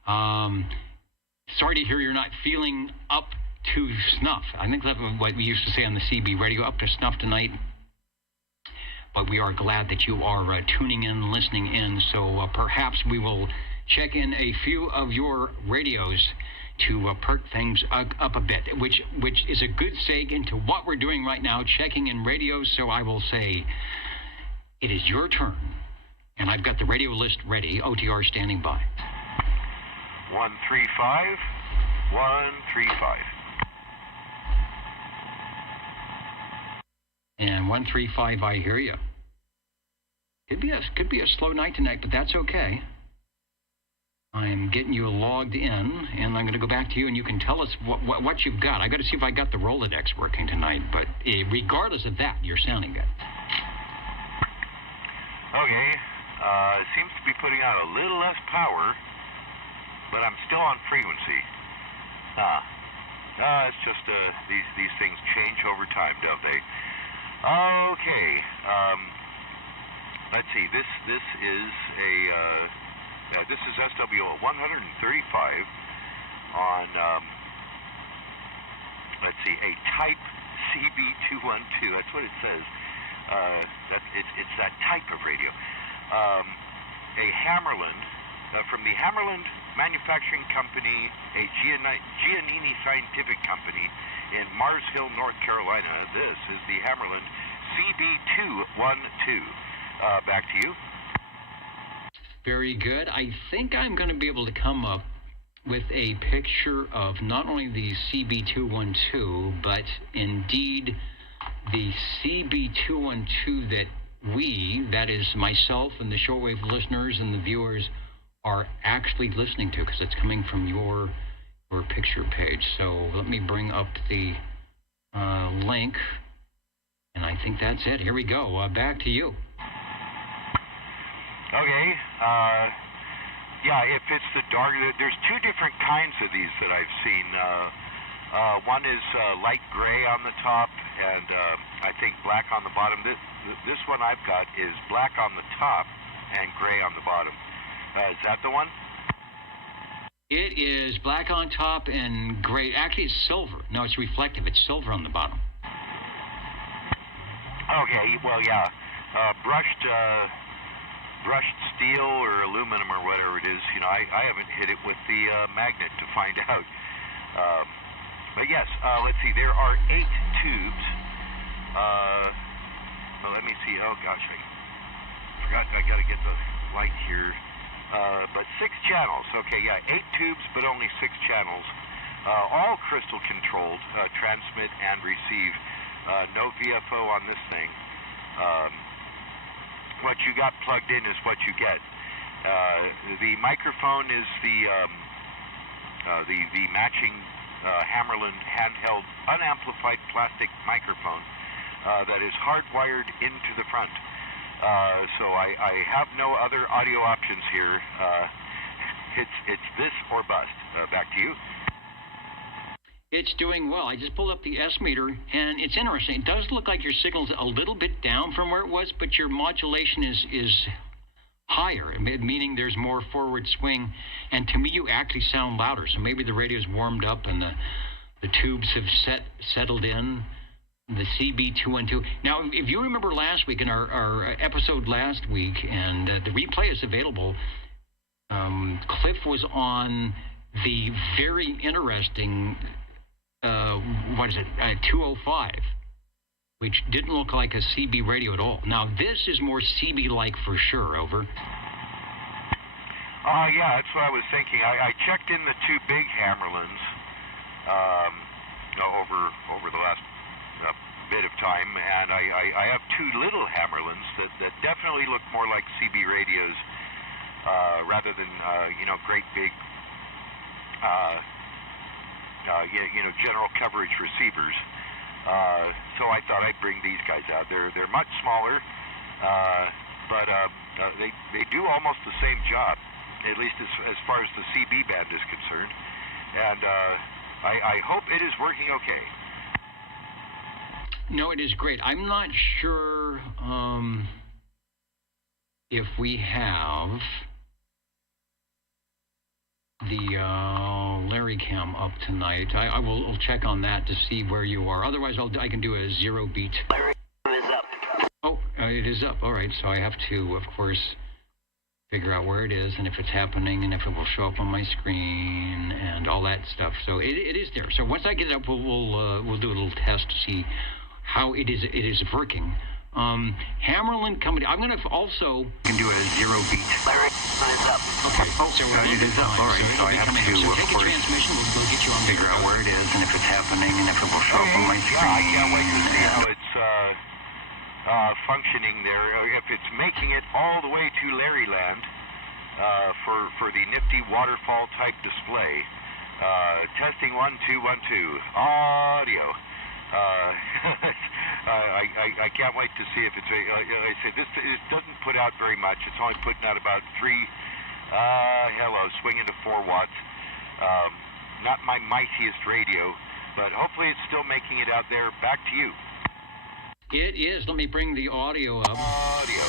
Sorry to hear you're not feeling up to snuff. I think that's what we used to say on the CB radio, up to snuff tonight. But we are glad that you are tuning in, listening in. So perhaps we will check in a few of your radios to perk things up a bit, which is a good seg into what we're doing right now, checking in radios. So I will say it is your turn. And I've got the radio list ready. OTR standing by. 135, 135. And 135, I hear you. Could be a slow night tonight, but that's okay. I'm getting you logged in, and I'm going to go back to you, and you can tell us what you've got. I got to see if I got the Rolodex working tonight, but regardless of that, you're sounding good. Okay. It seems to be putting out a little less power, but I'm still on frequency. It's just these things change over time, don't they? Okay. Let's see. This is this is SWO 135 on let's see, a Type CB212. That's what it says. It's that type of radio. A Hammerland, from the Hammerland Manufacturing Company, a Giannini Scientific Company in Mars Hill, North Carolina. This is the Hammerland CB212. Back to you. Very good. I think I'm going to be able to come up with a picture of not only the CB212, but indeed the CB212 that that is myself and the shortwave listeners and the viewers, are actually listening to, because it's coming from your picture page. So let me bring up the link, and I think that's it. Here we go. Back to you. Okay. Yeah, if it's the dark, there's two different kinds of these that I've seen. One is light gray on the top, and I think black on the bottom. This one I've got is black on the top and gray on the bottom. Is that the one? It is black on top and gray. Actually, it's silver. No, it's reflective. It's silver on the bottom. Okay, well, yeah. Brushed steel or aluminum or whatever it is. You know, I haven't hit it with the magnet to find out. But yes, let's see. There are 8 tubes. Well, let me see. Oh, gosh, I forgot. I got to get the light here. But 6 channels. Okay, yeah, 8 tubes, but only 6 channels. All crystal controlled, transmit and receive. No VFO on this thing. What you got plugged in is what you get. The microphone is the matching Hammerland handheld unamplified plastic microphone that is hardwired into the front. So I have no other audio options here. It's this or bust. Back to you. It's doing well. I just pulled up the S meter, and it's interesting. It does look like your signal's a little bit down from where it was, but your modulation is higher, meaning there's more forward swing, and to me you actually sound louder. So maybe the radio's warmed up and the tubes have settled in. The CB212. Now, if you remember last week in our episode last week, and the replay is available, Cliff was on the very interesting 205, which didn't look like a CB radio at all. Now, this is more CB-like for sure, over. Yeah, that's what I was thinking. I checked in the two big Hammerlands over the last bit of time, and I have two little Hammerlands that definitely look more like CB radios rather than, great big, general coverage receivers. So I thought I'd bring these guys out. They're much smaller, but they do almost the same job, at least as far as the CB band is concerned. And I hope it is working okay. No, it is great. I'm not sure if we have the Larry Cam up tonight. I will check on that to see where you are. Otherwise, I can do a zero beat. Larry is up. Oh, it is up. All right. So I have to, of course, figure out where it is and if it's happening and if it will show up on my screen and all that stuff. So it is there. So once I get it up, we'll do a little test to see how it is working. Hammerland coming. I'm going to also do a zero beat. Larry is up. Okay. Oh, so it is up. All right. So I have to, so take a transmission. We'll get you on. Figure out where it is and if it's happening and if it will show up on my screen. Yeah, I can't wait to see how it's functioning there. If it's making it all the way to Larryland for the nifty waterfall type display. Testing 1 2 1 2 audio. I can't wait to see if it's. I say this it doesn't put out very much. It's only putting out about 3. Swinging to 4 watts. Not my mightiest radio, but hopefully it's still making it out there. Back to you. It is. Let me bring the audio up. Audio.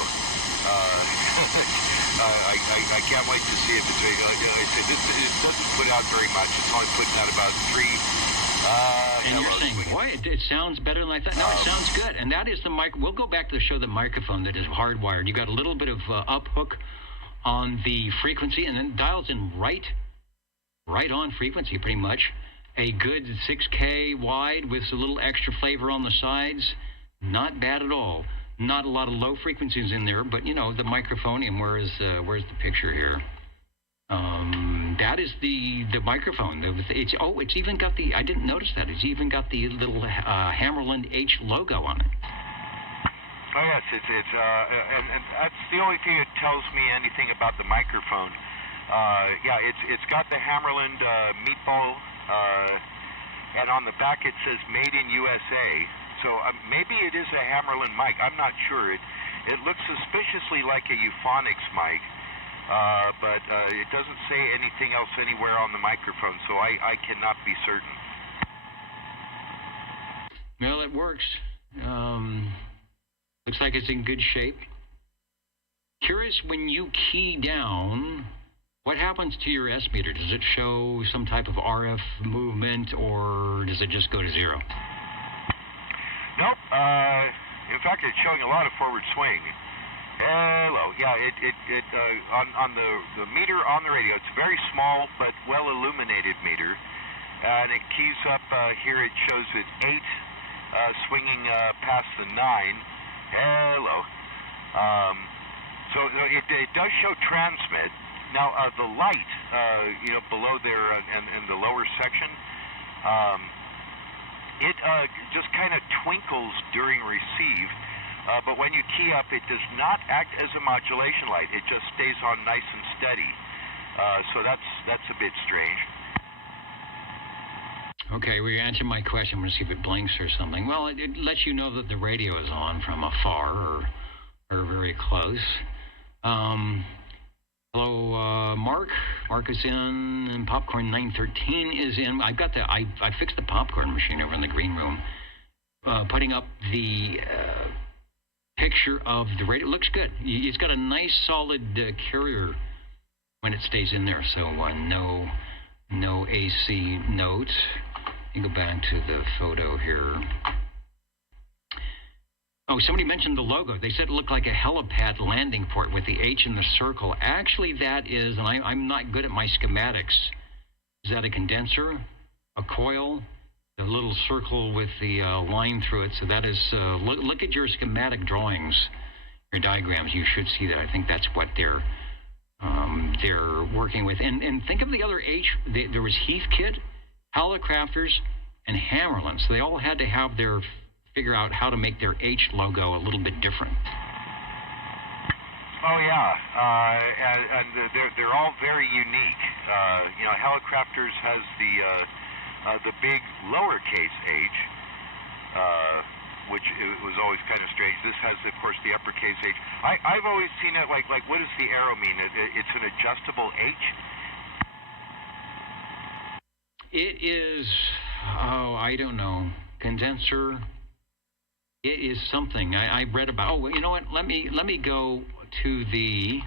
I can't wait to see if it's. I said this it doesn't put out very much. It's only putting out about 3. And you're saying, boy, it sounds better than I thought. No, it sounds good. And that is the mic. We'll go back to show the microphone that is hardwired. You got a little bit of up hook on the frequency, and then dials in right on frequency, pretty much. A good 6K wide with a little extra flavor on the sides. Not bad at all. Not a lot of low frequencies in there, but the microphonium. Where's the picture here? That is the microphone. It's even got the. I didn't notice that. It's even got the little Hammerland H logo on it. Oh yes, it's and that's the only thing that tells me anything about the microphone. It's got the Hammerland meatball, and on the back it says "Made in USA." So maybe it is a Hammerland mic. I'm not sure. It looks suspiciously like a Euphonics mic. But it doesn't say anything else anywhere on the microphone, so I cannot be certain. Well, it works. Looks like it's in good shape. Curious, when you key down, what happens to your S meter? Does it show some type of RF movement, or does it just go to 0? Nope. In fact, it's showing a lot of forward swing. Hello. Yeah, on the meter on the radio, it's a very small but well illuminated meter, and it keys up here. It shows it 8, swinging past the 9. Hello. So it does show transmit. Now the light, below there and the lower section, it just kind of twinkles during receive. But when you key up, it does not act as a modulation light. It just stays on nice and steady. So that's a bit strange. Okay, we answered my question. I'm going to see if it blinks or something. Well, it lets you know that the radio is on from afar or very close. Hello, Mark. Mark is in, and Popcorn 913 is in. I fixed the popcorn machine over in the green room, putting up the picture of the radio. It looks good. It's got a nice solid carrier when it stays in there, so no AC notes. You go back to the photo here. Oh, somebody mentioned the logo. They said it looked like a helipad landing port with the H in the circle. Actually, that is, and I'm not good at my schematics. Is that a condenser, a coil, the little circle with the line through it? So that is, look at your schematic drawings, your diagrams. You should see that. I think that's what they're working with. And think of the other H. There was Heathkit, Hallicrafters, and Hammarlund. So they all had to have their figure out how to make their H logo a little bit different. Oh yeah, and they're all very unique. Hallicrafters has the big lowercase h, which was always kind of strange. This has, of course, the uppercase h. I've always seen it like what does the arrow mean? It's an adjustable h. It is, I don't know, condenser. It is something I read about. Oh, you know what? Let me go to the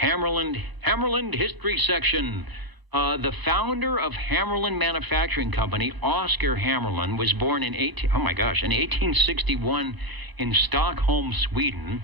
Hammarlund history section. The founder of Hammarlund Manufacturing Company, Oscar Hammarlund, was born in 1861 in Stockholm, Sweden.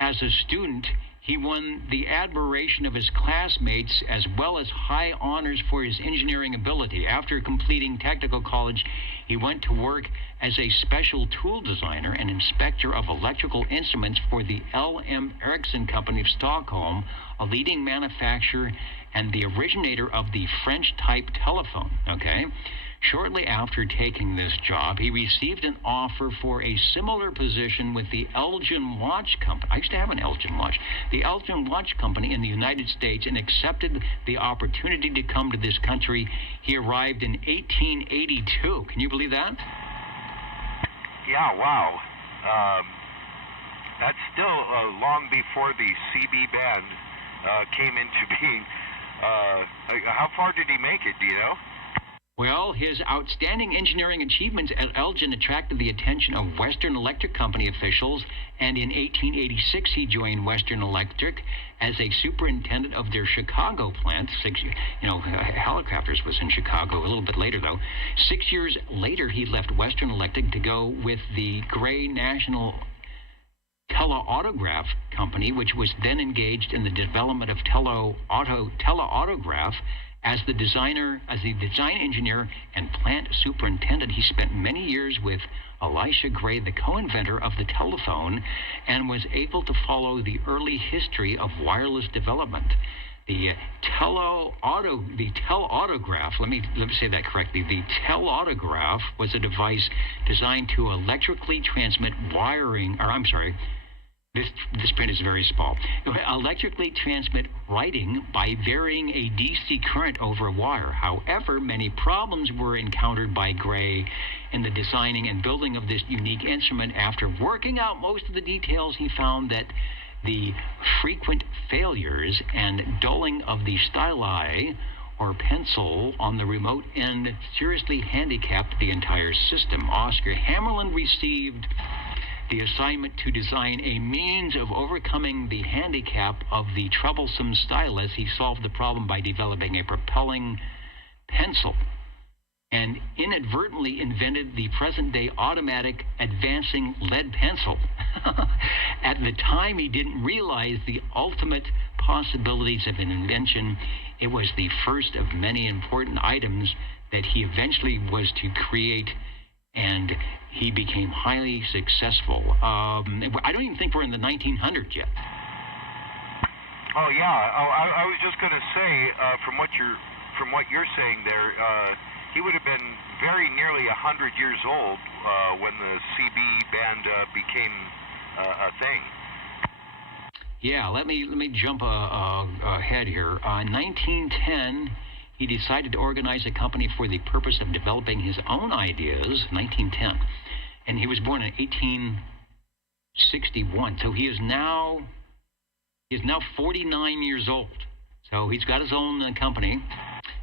As a student, he won the admiration of his classmates as well as high honors for his engineering ability. After completing technical college, he went to work as a special tool designer and inspector of electrical instruments for the L.M. Ericsson Company of Stockholm, a leading manufacturer and the originator of the French-type telephone. Okay. Shortly after taking this job, he received an offer for a similar position with the Elgin Watch Company. I used to have an Elgin watch. The Elgin Watch Company in the United States, and accepted the opportunity to come to this country. He arrived in 1882. Can you believe that? Yeah, wow. That's still long before the CB band came into being. How far did he make it, do you know? Well, his outstanding engineering achievements at Elgin attracted the attention of Western Electric Company officials, and in 1886 he joined Western Electric as a superintendent of their Chicago plant. Hallicrafters was in Chicago a little bit later, though. 6 years later, he left Western Electric to go with the Gray National Teleautograph Company, which was then engaged in the development of teleautograph. As the design engineer and plant superintendent, he spent many years with Elisha Gray, the co-inventor of the telephone, and was able to follow the early history of wireless development. The teleautograph, let me say that correctly. The teleautograph was a device designed to electrically transmit This print is very small. Electrically transmit writing by varying a DC current over a wire. However, many problems were encountered by Gray in the designing and building of this unique instrument. After working out most of the details, he found that the frequent failures and dulling of the styli or pencil on the remote end seriously handicapped the entire system. Oscar Hammarlund received the assignment to design a means of overcoming the handicap of the troublesome stylus. He solved the problem by developing a propelling pencil and inadvertently invented the present-day automatic advancing lead pencil. At the time, he didn't realize the ultimate possibilities of an invention. It was the first of many important items that he eventually was to create, and he became highly successful. I don't even think we're in the 1900s yet. Oh yeah. I was just going to say, from what you're saying there, he would have been very nearly 100 years old when the CB band became a thing. Yeah. Let me jump ahead here. 1910. He decided to organize a company for the purpose of developing his own ideas, 1910. And he was born in 1861. So he is now 49 years old. So he's got his own company.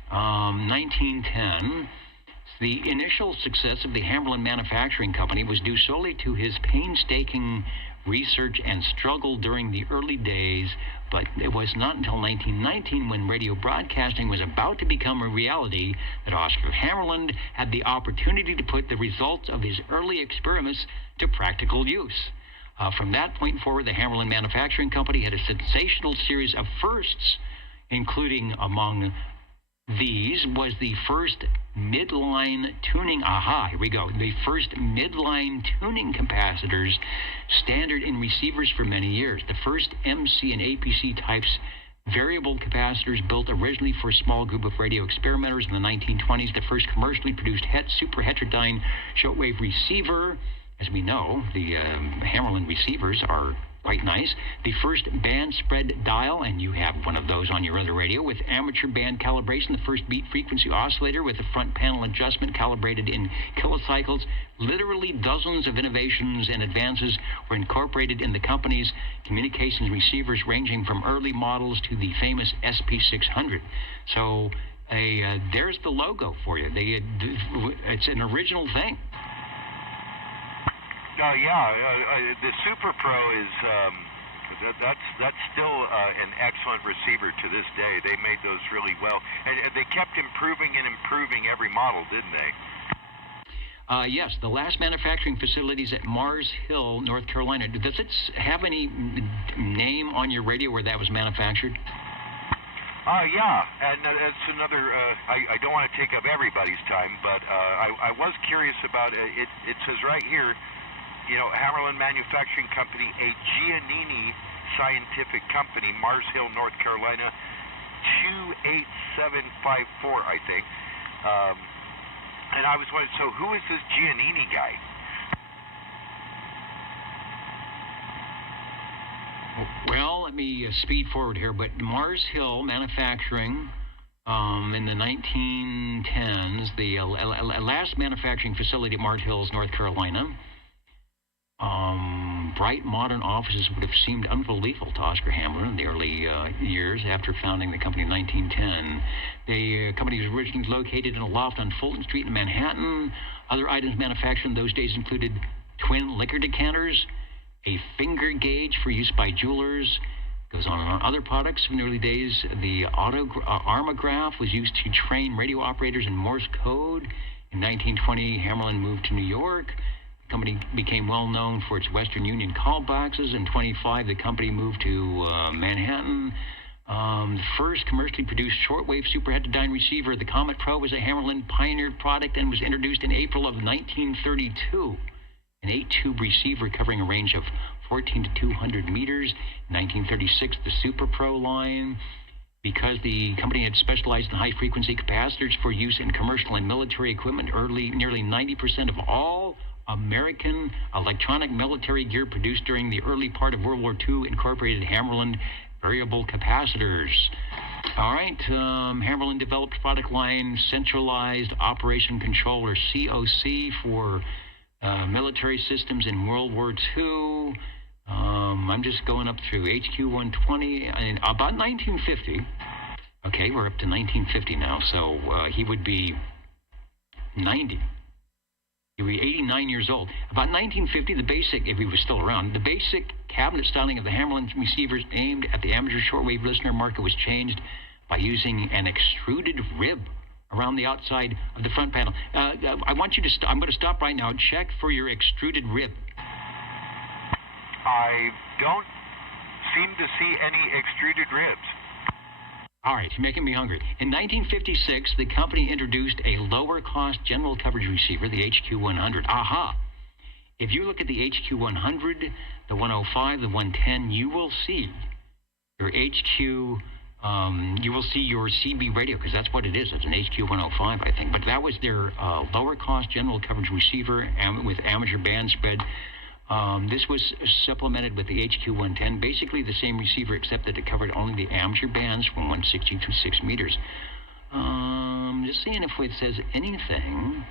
1910. The initial success of the Hammarlund Manufacturing Company was due solely to his painstaking research and struggle during the early days, but it was not until 1919, when radio broadcasting was about to become a reality, that Oscar Hammarlund had the opportunity to put the results of his early experiments to practical use. From that point forward, the Hammarlund Manufacturing Company had a sensational series of firsts, including among these was the first midline tuning, here we go, the first midline tuning capacitors standard in receivers for many years. The first MC and APC types variable capacitors built originally for a small group of radio experimenters in the 1920s. The first commercially produced super heterodyne shortwave receiver. As we know, the Hammarlund receivers are quite nice. The first band spread dial, and you have one of those on your other radio, with amateur band calibration. The first beat frequency oscillator with the front panel adjustment calibrated in kilocycles. Literally dozens of innovations and advances were incorporated in the company's communications receivers, ranging from early models to the famous SP600. So there's the logo for you. It's an original thing. The Super Pro is that's still an excellent receiver to this day. They made those really well, and they kept improving every model, didn't they? Yes, the last manufacturing facilities at Mars Hill, North Carolina. Does it have any name on your radio where that was manufactured? And that's another, I don't want to take up everybody's time, but I was curious about it. It says right here, Hammarlund Manufacturing Company, a Giannini Scientific Company, Mars Hill, North Carolina, 28754, I think. And I was wondering, so who is this Giannini guy? Well, let me speed forward here, but Mars Hill Manufacturing, in the 1910s, the last manufacturing facility at Mars Hill, North Carolina. Bright modern offices would have seemed unbelievable to Oscar Hammarlund in the early years after founding the company in 1910. The company was originally located in a loft on Fulton Street in Manhattan. Other items manufactured in those days included twin liquor decanters, a finger gauge for use by jewelers. Goes on. Other products from the early days, the Armograph was used to train radio operators in Morse code. In 1920, Hammarlund moved to New York. The company became well known for its Western Union call boxes. In 25, the company moved to Manhattan. The first commercially produced shortwave super heterodyne receiver, the Comet Pro, was a Hammarlund pioneered product and was introduced in April of 1932. An 8-tube receiver covering a range of 14 to 200 meters. In 1936, the Super Pro line. Because the company had specialized in high-frequency capacitors for use in commercial and military equipment, nearly 90% of all American electronic military gear produced during the early part of World War II incorporated Hammarlund variable capacitors. All right, Hammarlund developed product line Centralized Operation Control, or COC, for military systems in World War II. I'm just going up through HQ-120, and about 1950. Okay, we're up to 1950 now, so he would be 90. He would be 89 years old. About 1950, the basic, if he was still around, the basic cabinet styling of the Hammarlund receivers aimed at the amateur shortwave listener market was changed by using an extruded rib around the outside of the front panel. I want you to I'm going to stop right now. Check for your extruded rib. I don't seem to see any extruded ribs. All right, you're making me hungry. In 1956, the company introduced a lower-cost general coverage receiver, the HQ-100. Aha! If you look at the HQ-100, the 105, the 110, you will see your HQ, you will see your CB radio, because that's what it is. It's an HQ-105, I think. But that was their lower-cost general coverage receiver with amateur band spread. This was supplemented with the HQ-110, basically the same receiver, except that it covered only the amateur bands from 160 to 6 meters. Just seeing if it says anything.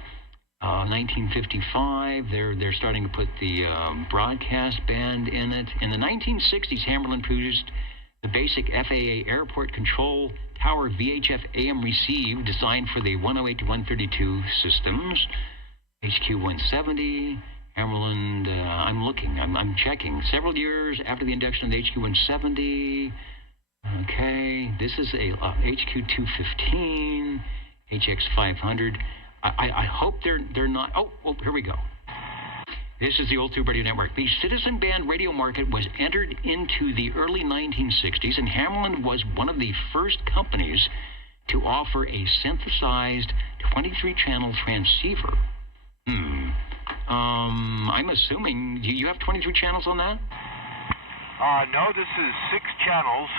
1955, they're starting to put the broadcast band in it. In the 1960s, Hammarlund produced the basic FAA airport control tower VHF AM receive designed for the 108 to 132 systems. HQ-170. Hammerland, I'm looking, I'm checking. Several years after the induction of the HQ-170. Okay, this is a HQ-215, HX-500. I hope they're not. Oh, here we go. This is the Old Tube Radio Network. The citizen band radio market was entered into the early 1960s, and Hammerland was one of the first companies to offer a synthesized 23-channel transceiver. I'm assuming you have 23 channels on that? No, this is 6 channels,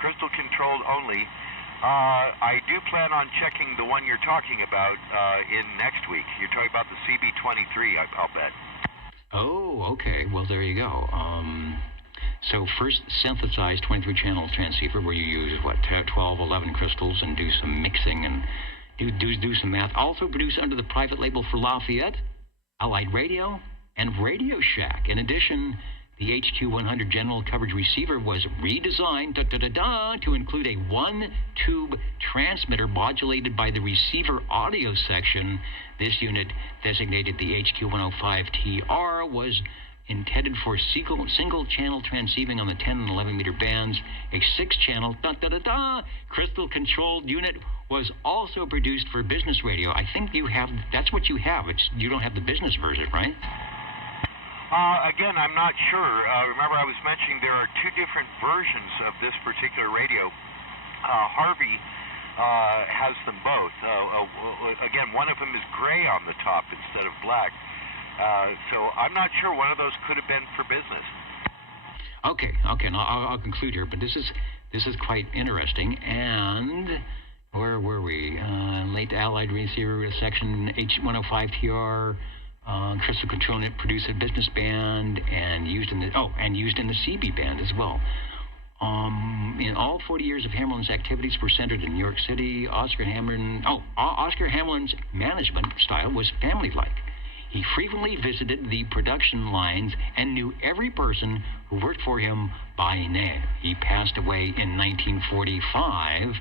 crystal controlled only. I do plan on checking the one you're talking about in next week. You're talking about the CB23, I'll bet. Oh, okay. Well, there you go. So first synthesized 23-channel transceiver where you use, 12, 11 crystals and do some mixing and do some math. Also produced under the private label for Lafayette, Allied Radio, and Radio Shack. In addition, the HQ-100 general coverage receiver was redesigned to include a one-tube transmitter modulated by the receiver audio section. This unit, designated the HQ-105TR, was intended for single-channel transceiving on the 10 and 11-meter bands. A 6-channel crystal-controlled unit was also produced for business radio. I think that's what you have. You don't have the business version, right? Again, I'm not sure. Remember, I was mentioning there are 2 different versions of this particular radio. Harvey has them both. Again, one of them is gray on the top instead of black. So I'm not sure. One of those could have been for business. Okay. Now I'll conclude here. But this is quite interesting. And where were we? Late Allied receiver section H105TR. Crystal control unit produced a business band and used in the CB band as well. In all 40 years of Hammerland's activities were centered in New York City. Oscar Hammerland's management style was family-like. He frequently visited the production lines and knew every person who worked for him by name. He passed away in 1945.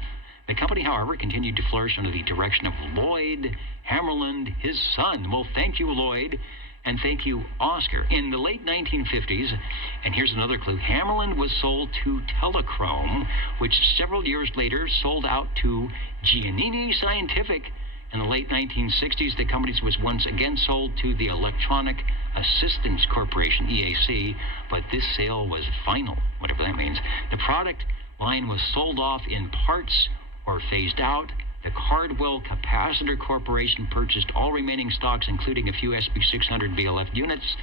The company, however, continued to flourish under the direction of Lloyd Hammerland, his son. Well, thank you, Lloyd, and thank you, Oscar. In the late 1950s, and here's another clue, Hammerland was sold to Telechrome, which several years later sold out to Giannini Scientific. In the late 1960s, the company was once again sold to the Electronic Assistance Corporation, EAC, but this sale was final, whatever that means. The product line was sold off in parts or phased out. The Cardwell Capacitor Corporation purchased all remaining stocks, including a few SB600 VLF units.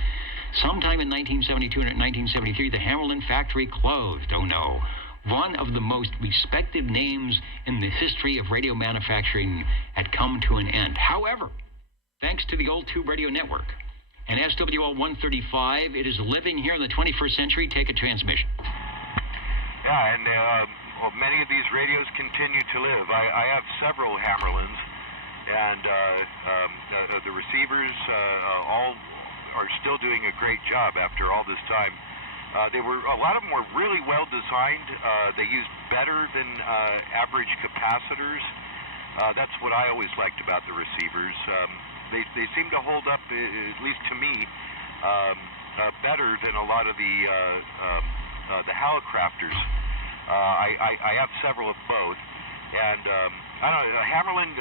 Sometime in 1972 and 1973, the Hammerland factory closed. Oh no. One of the most respected names in the history of radio manufacturing had come to an end. However, thanks to the Old Tube Radio Network and SWL 135, it is living here in the 21st century. Take a transmission. Yeah, and many of these radios continue to live. I have several Hammerlands, and the receivers all are still doing a great job after all this time. A lot of them were really well designed. They used better than average capacitors. That's what I always liked about the receivers. They seem to hold up, at least to me, better than a lot of the Hallicrafters. I have several of both, and I don't know, Hammerland,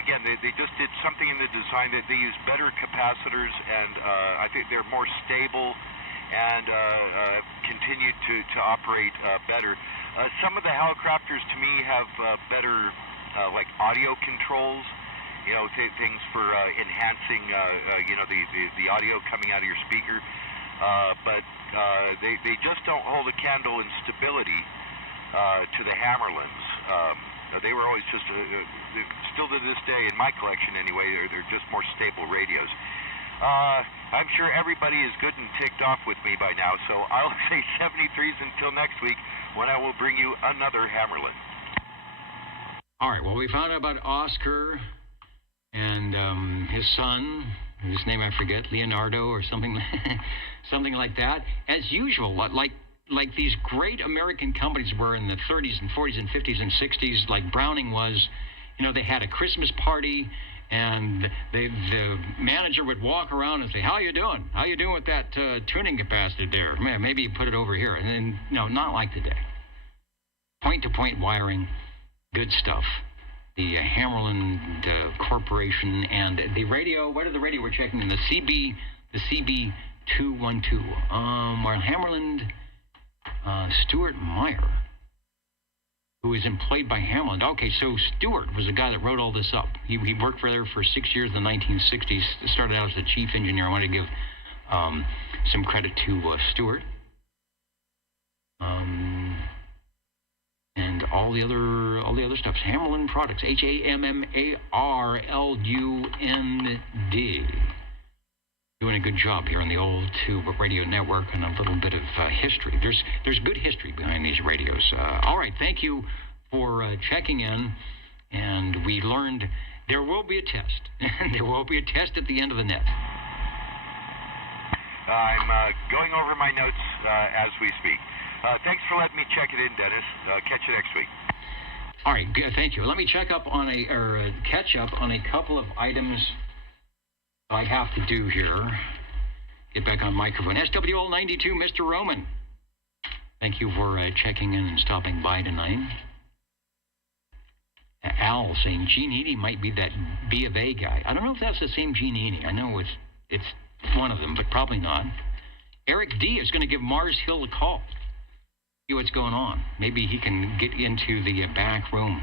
again, they just did something in the design that they use better capacitors, and I think they're more stable and continued to operate better. Some of the Hallicrafters, to me, have better like audio controls, things for enhancing the audio coming out of your speaker, but they just don't hold a candle in stability to the Hammerlands. They were always just, still to this day, in my collection anyway, they're just more stable radios. I'm sure everybody is good and ticked off with me by now, so I'll say 73s until next week when I will bring you another Hammerland. All right, well, we found out about Oscar and his son, whose name I forget, Leonardo or something, something like that. As usual, like these great American companies were in the 30s and 40s and 50s and 60s, like Browning was, they had a Christmas party, And the manager would walk around and say, how you doing? How you doing with that tuning capacitor there? Man, maybe you put it over here. And then, no, not like today. Point-to-point wiring, good stuff. The Hammerland Corporation and the radio. What are the radio we're checking? The CB212. Well, Hammerland, Stuart Meyer, who is employed by Hammerland. Okay, so Stuart was the guy that wrote all this up. He worked there for 6 years in the 1960s. Started out as the chief engineer. I want to give some credit to Stuart. And all the other stuff. Hammerland Products. HAMMARLUND. Doing a good job here on the old Tube Radio Network, and a little bit of history. There's good history behind these radios. All right, thank you for checking in, and we learned there will be a test. There will be a test at the end of the net. I'm going over my notes as we speak. Thanks for letting me check it in, Dennis. Catch you next week. All right, good, thank you. Let me catch up on a couple of items I have to do here. Get back on microphone. SWL 92, Mr. Roman. Thank you for checking in and stopping by tonight. Al saying Gene Heaney might be that B of A guy. I don't know if that's the same Gene Heaney. I know it's one of them, but probably not. Eric D is going to give Mars Hill a call. See what's going on. Maybe he can get into the back room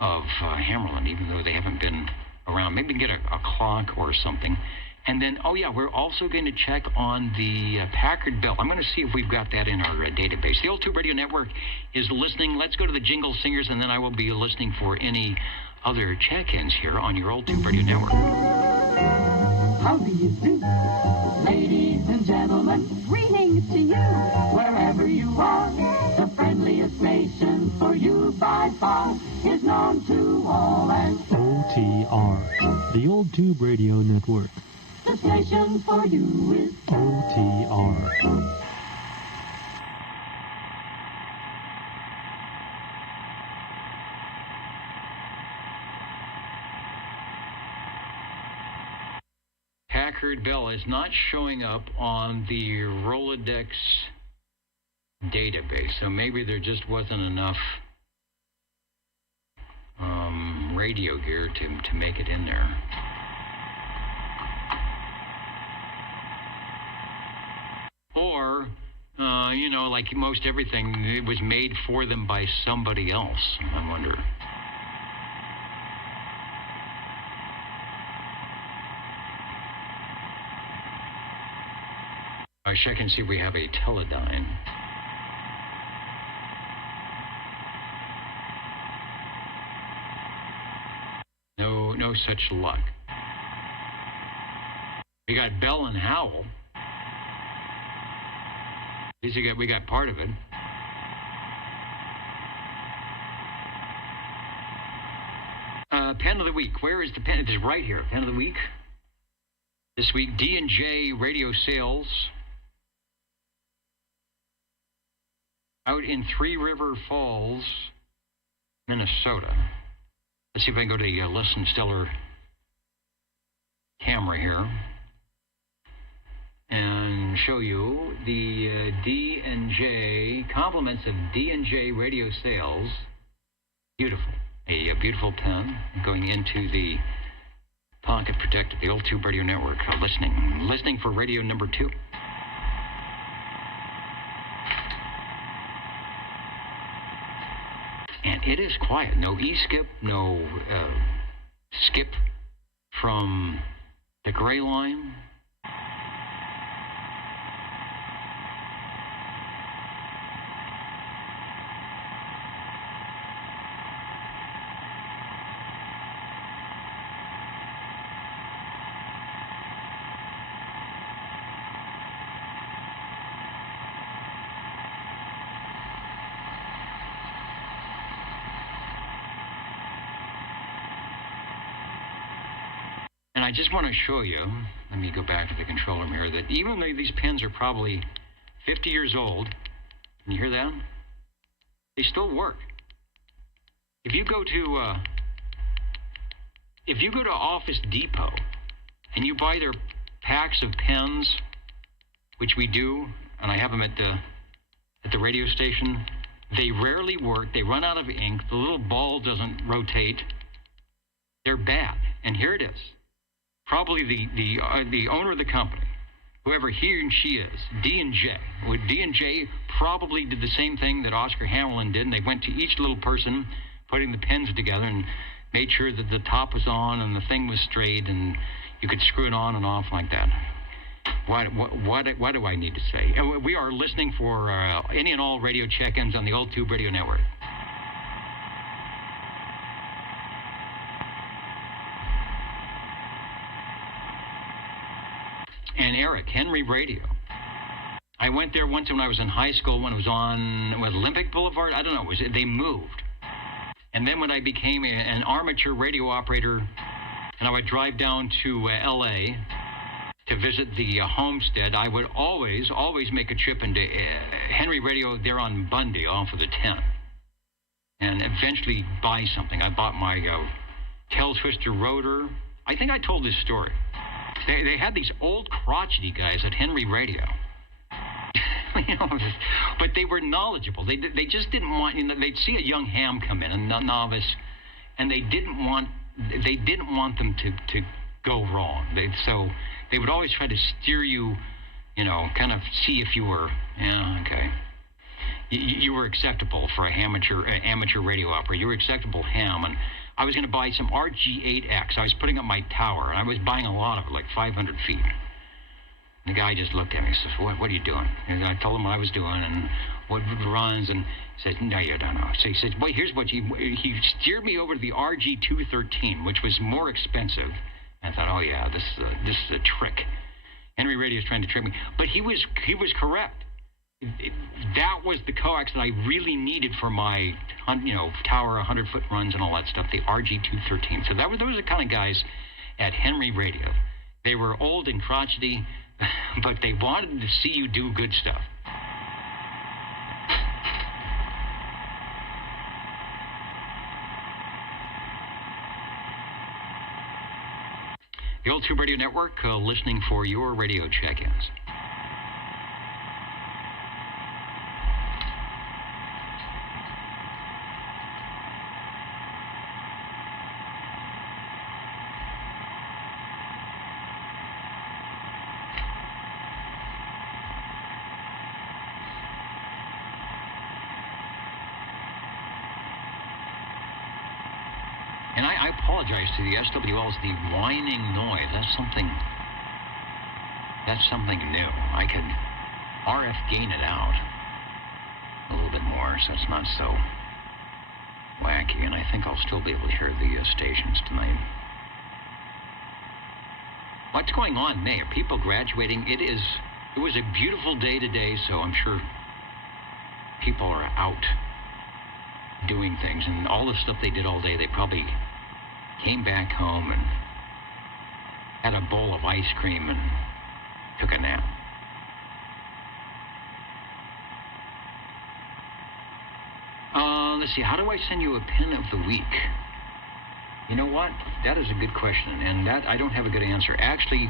of Hammerland, even though they haven't been around. Maybe get a clock or something. And then, oh yeah, we're also going to check on the Packard Bell. I'm going to see if we've got that in our database. The Old Tube Radio Network is listening. Let's go to the Jingle Singers, and then I will be listening for any other check-ins here on your Old Tube Radio Network. How do you do? Ladies and gentlemen, greetings to you, wherever you are. The friendliest station for you by far is known to all as OTR, the Old Tube Radio Network. The station for you is OTR. Packard Bell is not showing up on the Rolodex database, so maybe there just wasn't enough radio gear to make it in there. Or, like most everything, it was made for them by somebody else, I wonder. I check and see if we have a Teledyne. No such luck. We got Bell and Howell. At least we got part of it. Pen of the week. Where is the pen? It is right here. Pen of the week. This week, D&J Radio Sales out in Three River Falls, Minnesota. Let's see if I can go to the Listen Stellar camera here and show you the D&J, compliments of D&J Radio Sales. Beautiful. A beautiful pen going into the pocket protector, the Old Tube Radio Network. Listening for radio number 2. And it is quiet. No E-skip, no skip from the gray line. I just want to show you, let me go back to the control room here, that even though these pens are probably 50 years old, can you hear that? They still work. If you go to if you go to Office Depot and you buy their packs of pens, which we do, and I have them at the radio station, they rarely work. They run out of ink. The little ball doesn't rotate. They're bad. And here it is. Probably the owner of the company, whoever he and she is, D&J. Well, D&J probably did the same thing that Oscar Hammerlin did, and they went to each little person, putting the pens together, and made sure that the top was on and the thing was straight, and you could screw it on and off like that. What do I need to say? We are listening for any and all radio check-ins on the Old Tube Radio Network. And Eric, Henry Radio. I went there once when I was in high school, when it was on Olympic Boulevard. I don't know. They moved. And then when I became an amateur radio operator, and I would drive down to L.A. to visit the homestead, I would always make a trip into Henry Radio there on Bundy off of the 10. And eventually buy something. I bought my tail twister rotor. I think I told this story. They had these old crotchety guys at Henry Radio. But they were knowledgeable. They just didn't want, they'd see a young ham come in, a novice, and they didn't want them to go wrong. So they would always try to steer you, kind of see if you were, okay. You were acceptable for a amateur radio operator. You were acceptable ham, and I was going to buy some RG8X. I was putting up my tower, and I was buying a lot of it, like 500 feet. And the guy just looked at me and says, what are you doing? And I told him what I was doing and what runs, and he said, no, you don't know. So he said, well, here's what he steered me over to the RG213, which was more expensive. And I thought, oh, yeah, this is a trick. Henry Radio is trying to trick me. But he was correct. That was the coax that I really needed for my, tower 100-foot runs and all that stuff, the RG213. So those were the kind of guys at Henry Radio. They were old and crotchety, but they wanted to see you do good stuff. The Old Tube Radio Network, listening for your radio check-ins. I apologize to the SWLs, the whining noise. That's something new. I could RF gain it out a little bit more so it's not so wacky, and I think I'll still be able to hear the stations tonight. What's going on, May? Are people graduating? It was a beautiful day today, so I'm sure people are out doing things, and all the stuff they did all day, they probably came back home and had a bowl of ice cream and took a nap. Let's see, how do I send you a pin of the week? You know what? That is a good question, and that I don't have a good answer. Actually,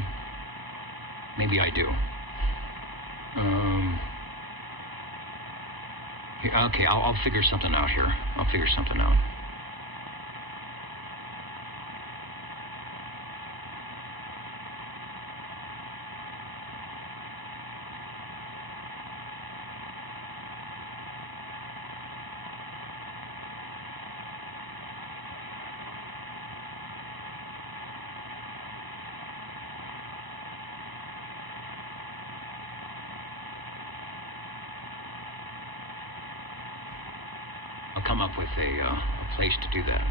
maybe I do. Okay, I'll figure something out here. I'll figure something out. Come up with a place to do that.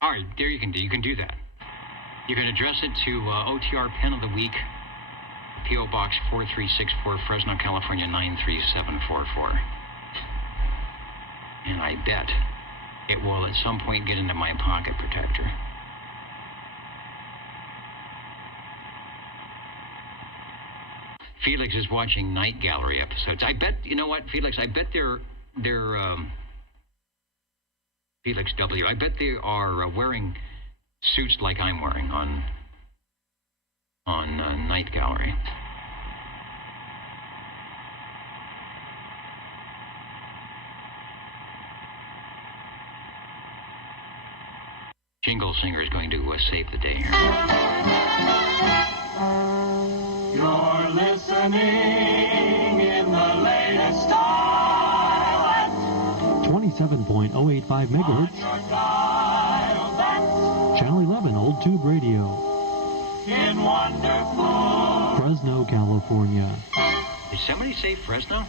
All right, there you can do that. You can address it to OTR Pen of the Week, P.O. Box 4364, Fresno, California 93744. And I bet it will at some point get into my pocket protector. Felix is watching Night Gallery episodes. I bet, you know what, Felix, I bet they're Felix W., I bet they are wearing suits like I'm wearing on Night Gallery. Jingle Singer is going to save the day here. You're listening in the latest style at 27.085 megahertz. Channel 11, Old Tube Radio. In wonderful Fresno, California. Did somebody say Fresno?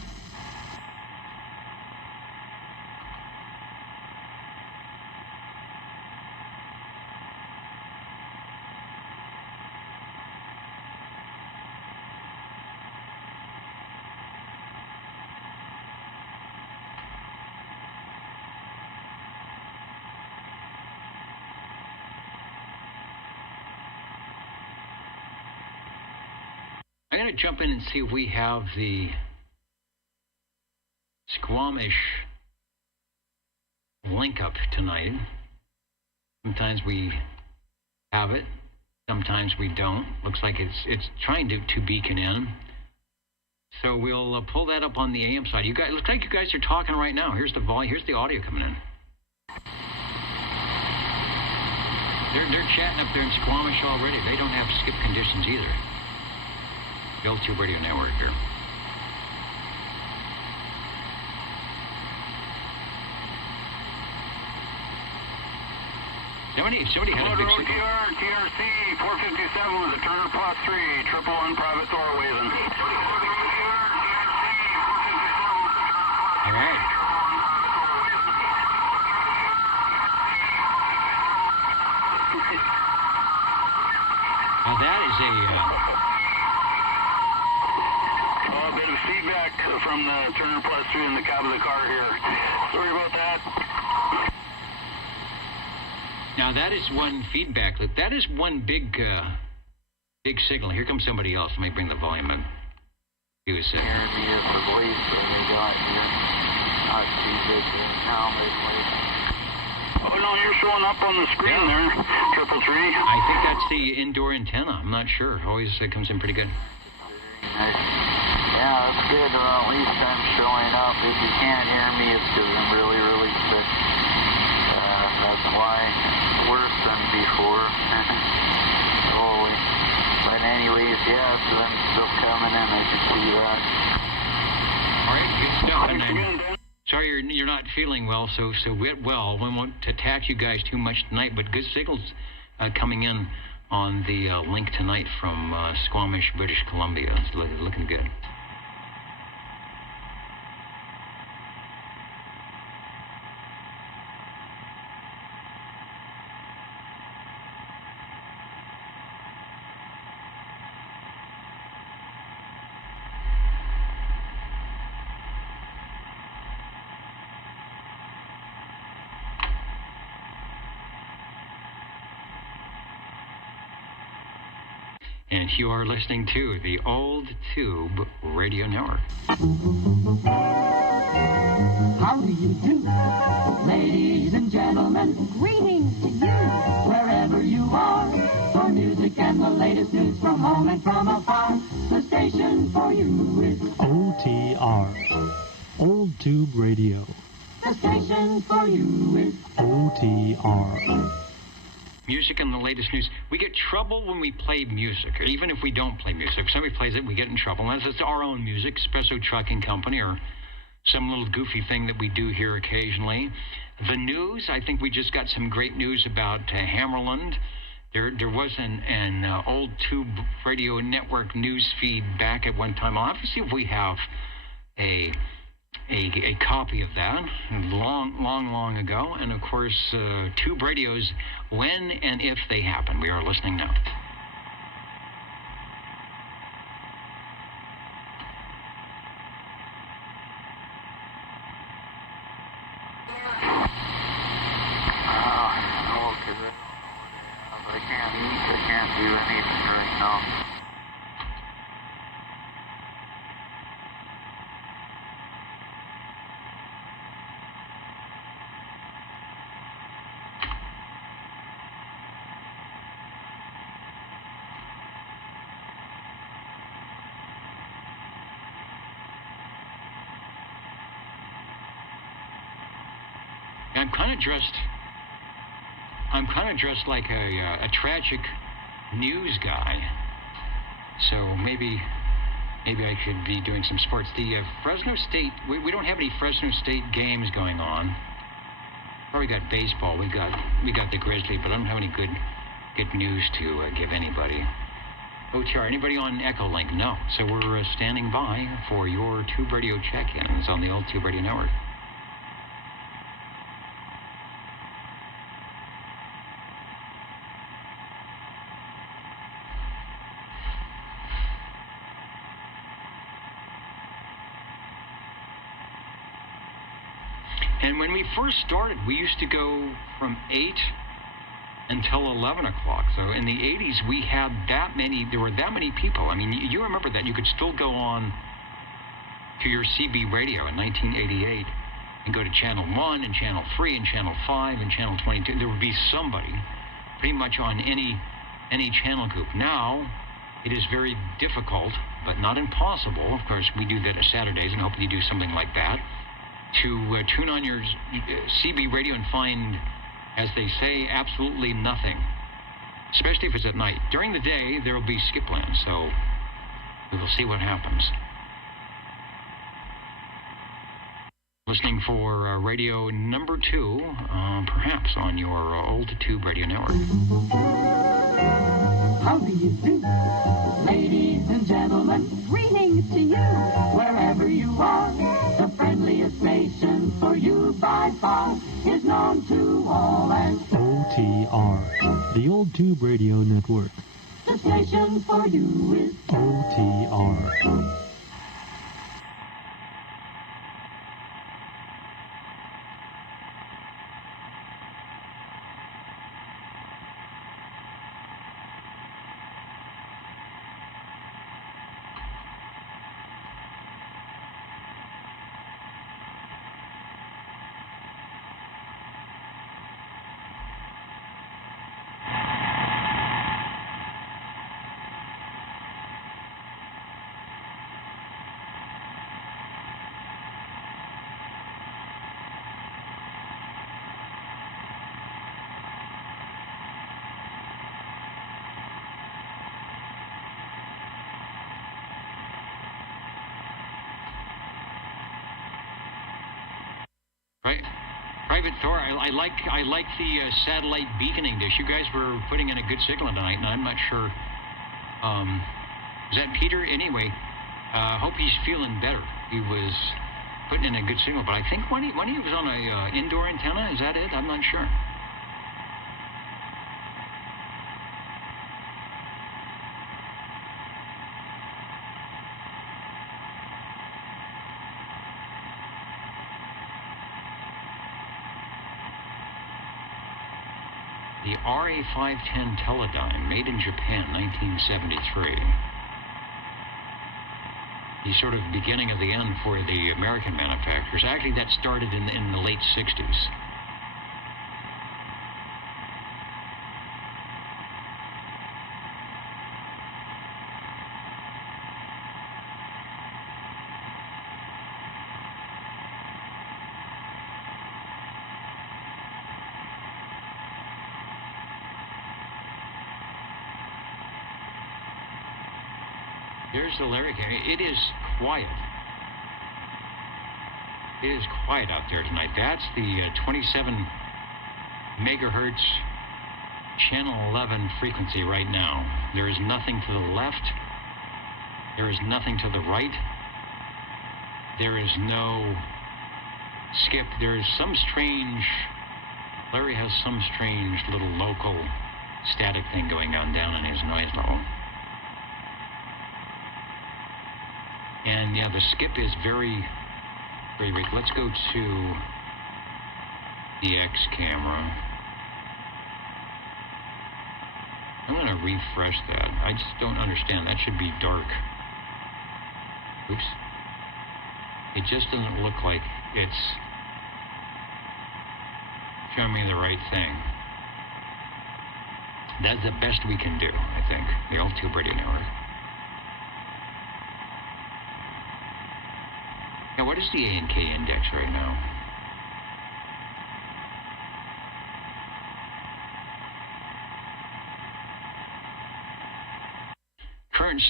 I'm going to jump in and see if we have the Squamish link up tonight. Sometimes we have it, sometimes we don't. Looks like it's trying to beacon in. So we'll pull that up on the AM side. You guys, looks like you guys are talking right now. Here's the volume. Here's the audio coming in. They're chatting up there in Squamish already. They don't have skip conditions either. The Old Tube Radio Network here. Somebody had a big signal. TRC 457 with a Turner Plus 3, 111 private door waving. All right. Now that is a bit of feedback from the Turner Plus 3 in the cab of the car here. Sorry about that. Now that is one feedback loop. That is one big signal. Here comes somebody else. Let me bring the volume in. He was saying. Hearing me is the voice that we got here. Not too good now, maybe. Oh no, you're showing up on the screen there, 333. I think that's the indoor antenna. I'm not sure. Always comes in pretty good. Yeah, that's good. Well, at least I'm showing up. If you can't hear me, it's because I'm really, really sick. That's why. Worse than before. Holy. But anyways, yeah, so I'm still coming in. I can see that. All right, good stuff. And I'm sorry you're not feeling well, so get well. We won't attack you guys too much tonight, but good signals coming in on the link tonight from Squamish, British Columbia. It's looking good. And you are listening to the Old Tube Radio Network. How do you do? Ladies and gentlemen, greetings to you, wherever you are. For music and the latest news from home and from afar, the station for you is OTR, Old Tube Radio. The station for you is OTR. Music and the latest news. We get trouble when we play music, or even if we don't play music. If somebody plays it, we get in trouble. Unless it's our own music, Espresso Trucking Company, or some little goofy thing that we do here occasionally. The news, I think we just got some great news about Hammarlund. There was an Old Tube Radio Network news feed back at one time. I'll have to see if we have a copy of that long ago. And of course, Tube Radios, when and if they happen. We are listening now. I can't eat. I can't do anything right now. I'm kind of dressed like a tragic news guy. So maybe I could be doing some sports. The Fresno State, we don't have any Fresno State games going on. Probably got baseball. We got the Grizzlies, but I don't have any good news to give anybody. OTR, anybody on Echolink? No. So we're standing by for your Tube Radio check-ins on the old Tube Radio Network. And when we first started, we used to go from 8 until 11 o'clock. So in the 80s, we had there were that many people. I mean, you remember that. You could still go on to your CB radio in 1988 and go to Channel 1 and Channel 3 and Channel 5 and Channel 22. There would be somebody pretty much on any channel group. Now, it is very difficult, but not impossible. Of course, we do that on Saturdays, and hopefully you do something like that, to tune on your CB radio and find, as they say, absolutely nothing, especially if it's at night. During the day, there will be skipland, so we will see what happens. Listening for radio number 2, perhaps on your old Tube Radio Network. How do you do? Ladies and gentlemen, greetings to you, wherever you are. The friendliest nation for you by far is known to all as OTR, the old Tube Radio Network. The station for you is OTR. Private Thor, I like the satellite beaconing dish. You guys were putting in a good signal tonight, and I'm not sure. Is that Peter? Anyway, hope he's feeling better. He was putting in a good signal, but I think when he was on a indoor antenna, is that it? I'm not sure. The RA510 Teledyne, made in Japan, 1973. The sort of beginning of the end for the American manufacturers. Actually, that started in the late 60s. There's the lyric. It is quiet. It is quiet out there tonight. That's the 27 megahertz channel 11 frequency right now. There is nothing to the left. There is nothing to the right. There is no skip. There is some strange... Larry has some strange little local static thing going on down in his noise level. And yeah, the skip is very, very weak. Let's go to the X camera. I'm going to refresh that. I just don't understand. That should be dark. Oops. It just doesn't look like it's showing me the right thing. That's the best we can do, I think. The Old Tube Radio Network. Now, what is the A&K index right now? Current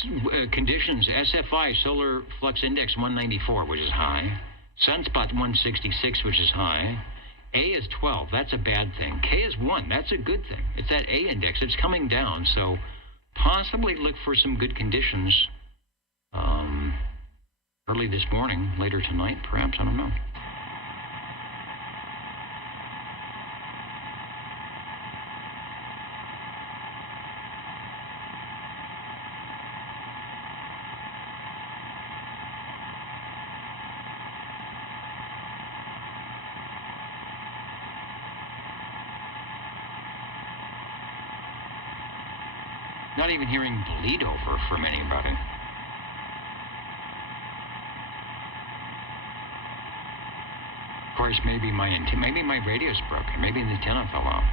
conditions, SFI, Solar Flux Index 194, which is high. Sunspot 166, which is high. A is 12, that's a bad thing. K is 1, that's a good thing. It's that A index, it's coming down, so possibly look for some good conditions early this morning, later tonight, perhaps, I don't know. Not even hearing bleed over from anybody. Of course, maybe my radio's broken. Maybe the antenna fell off.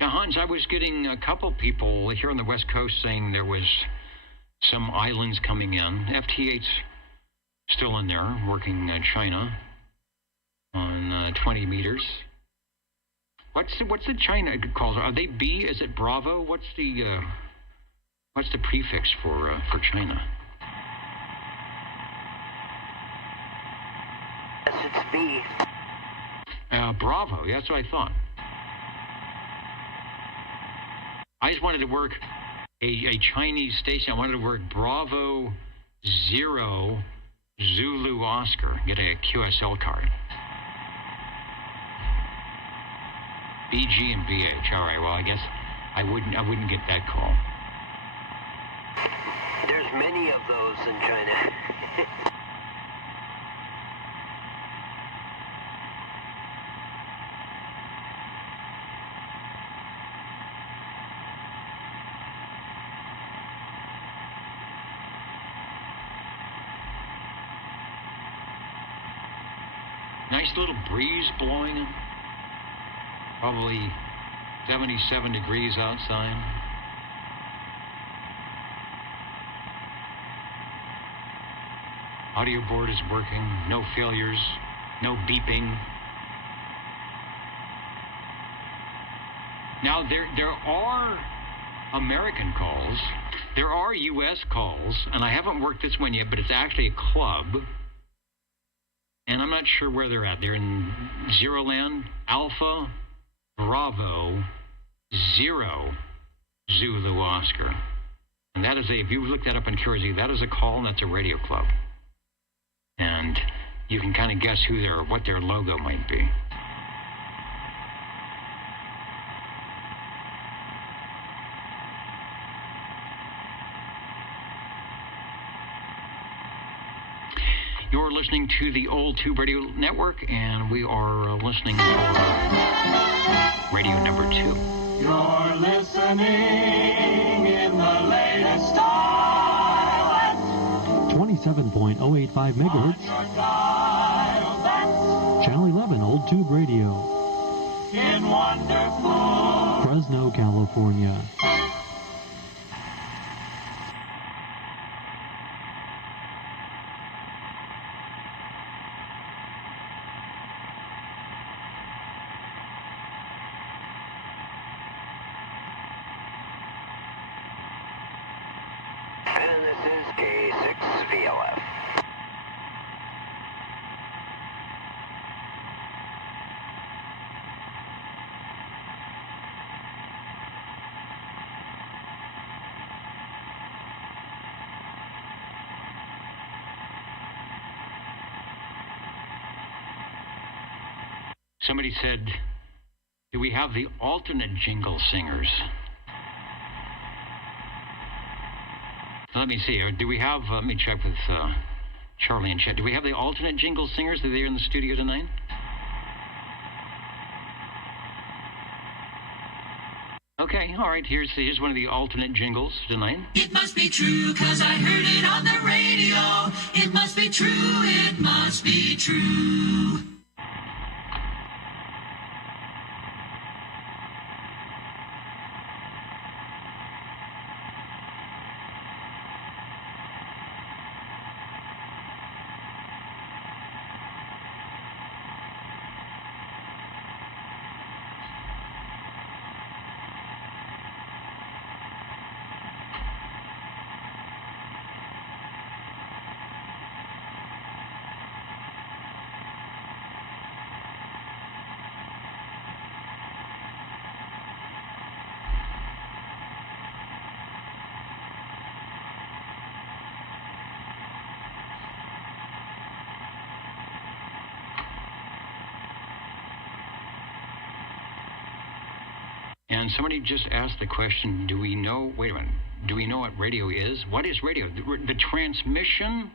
Now, Hans, I was getting a couple people here on the West Coast saying there was some islands coming in. FT8's still in there, working China on 20 meters. What's the China calls? Are they B? Is it Bravo? What's the prefix for China? Yes, it's B. Bravo. Yeah, that's what I thought. I just wanted to work a Chinese station. I wanted to work Bravo 0 Zulu Oscar. Get a QSL card. BG and BH. All right. Well, I guess I wouldn't get that call. There's many of those in China. Nice little breeze blowing. Probably 77 degrees outside. Audio board is working. No failures. No beeping. Now, there are American calls. There are U.S. calls, and I haven't worked this one yet, but it's actually a club. And I'm not sure where they're at. They're in Zero Land, Alpha, Bravo, 0, Zulu Oscar. And that is if you look that up in Curiosity, that is a call, and that's a radio club. And you can kind of guess who they're, what their logo might be. You're listening to the Old Tube Radio Network, and we are listening for radio number 2. You're listening in the latest style at 27.085 megahertz. Channel 11, Old Tube Radio. In wonderful Fresno, California. And this is K6VLF. Somebody said, do we have the alternate jingle singers? Let me see. Do we have, let me check with Charlie and Chet. Do we have the alternate jingle singers? Are they in the studio tonight? Okay, all right. Here's one of the alternate jingles tonight. It must be true, 'cause I heard it on the radio. It must be true, it must be true. And somebody just asked the question, do we know what radio is? What is radio? The transmission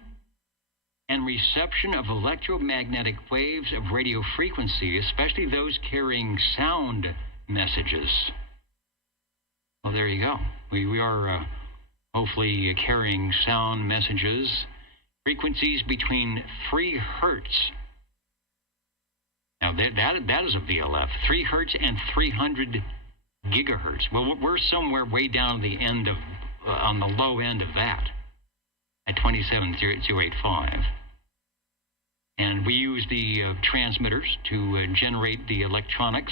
and reception of electromagnetic waves of radio frequency, especially those carrying sound messages. Well, there you go. We are hopefully carrying sound messages, frequencies between 3 hertz. Now, that is a VLF, 3 hertz and 300 gigahertz. Well, we're somewhere way down the end of, on the low end of that, at 27.285. And we use the transmitters to generate the electronics,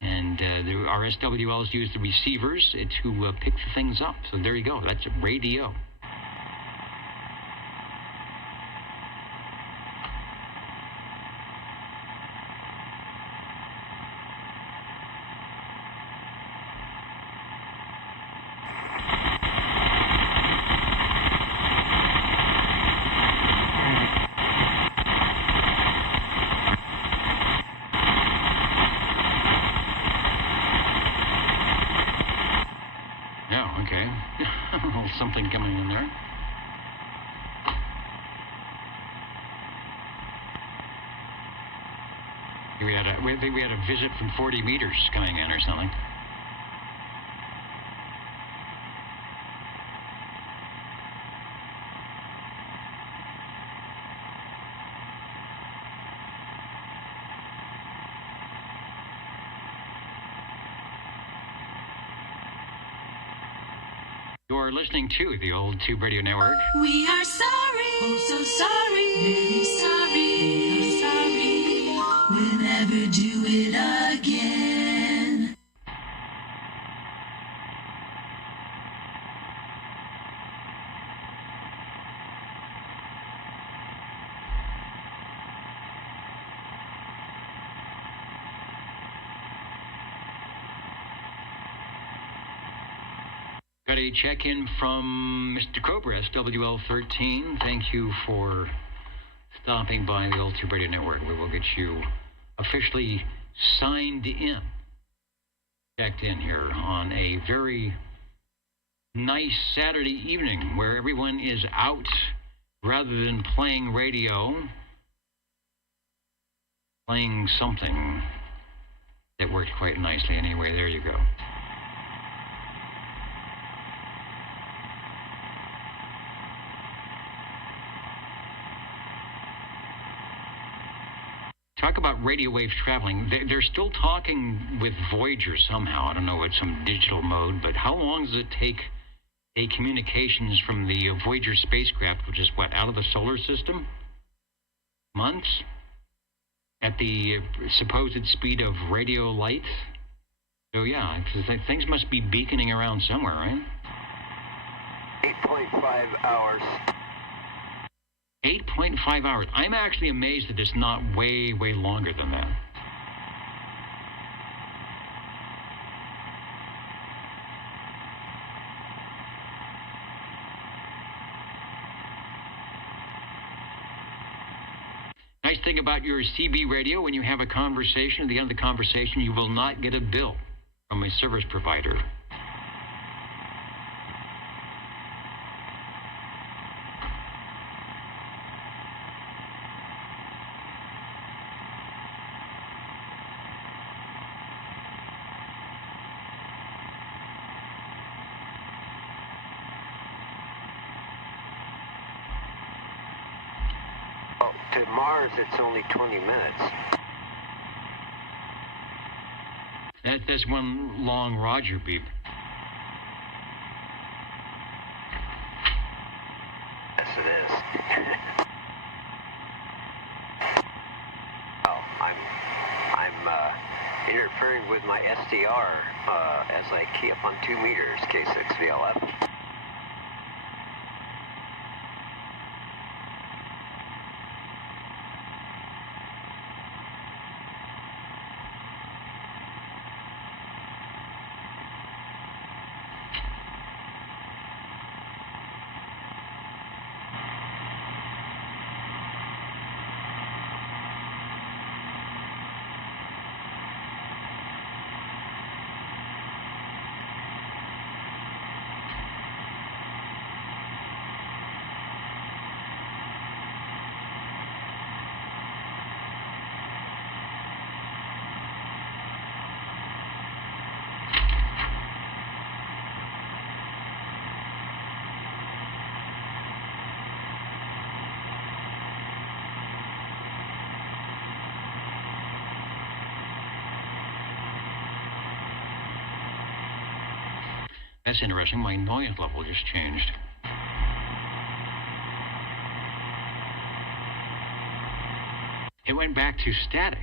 and our SWLs use the receivers to pick the things up. So there you go. That's radio. Something coming in there. I think we had a visit from 40 meters coming in or something. You are listening to the Old Tube Radio Network. We are sorry, oh so sorry, very sorry, oh sorry. We'll never do it again. Got a check-in from Mr. Cobra, SWL13. Thank you for stopping by the Old Tube Radio Network. We will get you officially signed in, checked in here on a very nice Saturday evening where everyone is out rather than playing radio, playing something that worked quite nicely. Anyway, there you go. Talk about radio waves traveling. They're still talking with Voyager somehow. I don't know, it's some digital mode, but how long does it take a communications from the Voyager spacecraft, which is what, out of the solar system? Months? At the supposed speed of radio light? So yeah, things must be beaconing around somewhere, right? 8.5 hours. 8.5 hours. I'm actually amazed that it's not way, way longer than that. Nice thing about your CB radio, when you have a conversation, at the end of the conversation, you will not get a bill from a service provider. Oh, to Mars, it's only 20 minutes. That's one long Roger beep. Yes, it is. Oh, I'm interfering with my SDR as I key up on 2 meters, K6VLF. That's interesting. My noise level just changed. It went back to static.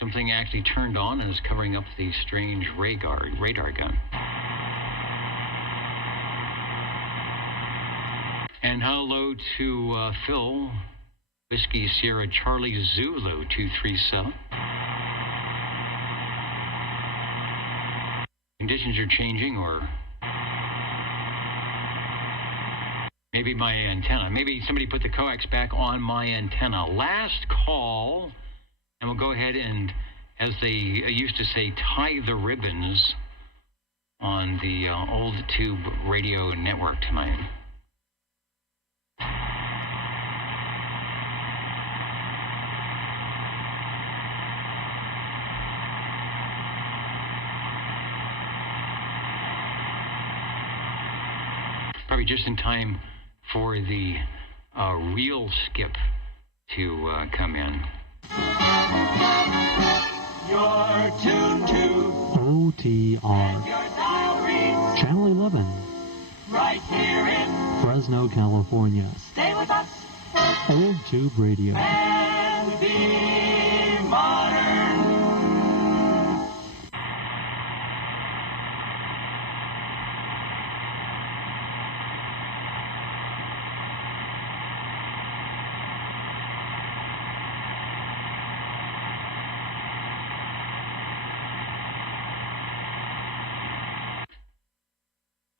Something actually turned on and is covering up the strange radar gun. And hello to Phil, Whiskey Sierra Charlie Zulu 237. Conditions are changing, or maybe my antenna. Maybe somebody put the coax back on my antenna. Last call, and we'll go ahead and, as they used to say, tie the ribbons on the old tube radio network tonight. Probably just in time for the real skip to come in. You're tuned to OTR. your dial reads Channel 11. right here in. Fresno, California. Stay with us Old Tube Radio. and be modern.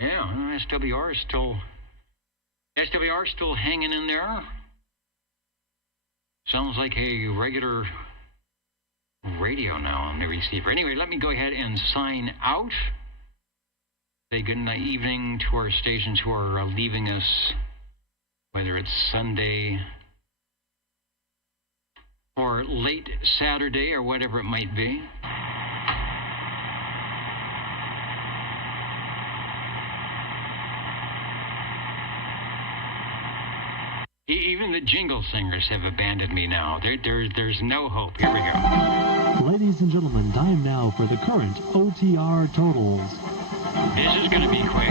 Yeah, SWR is still hanging in there. Sounds like a regular radio now on the receiver. Anyway, let me go ahead and sign out. Say good night evening to our stations who are leaving us, whether it's Sunday or late Saturday or whatever it might be. Even the jingle singers have abandoned me now. There's no hope. Here we go. Ladies and gentlemen, time now for the current OTR totals. This is going to be quick.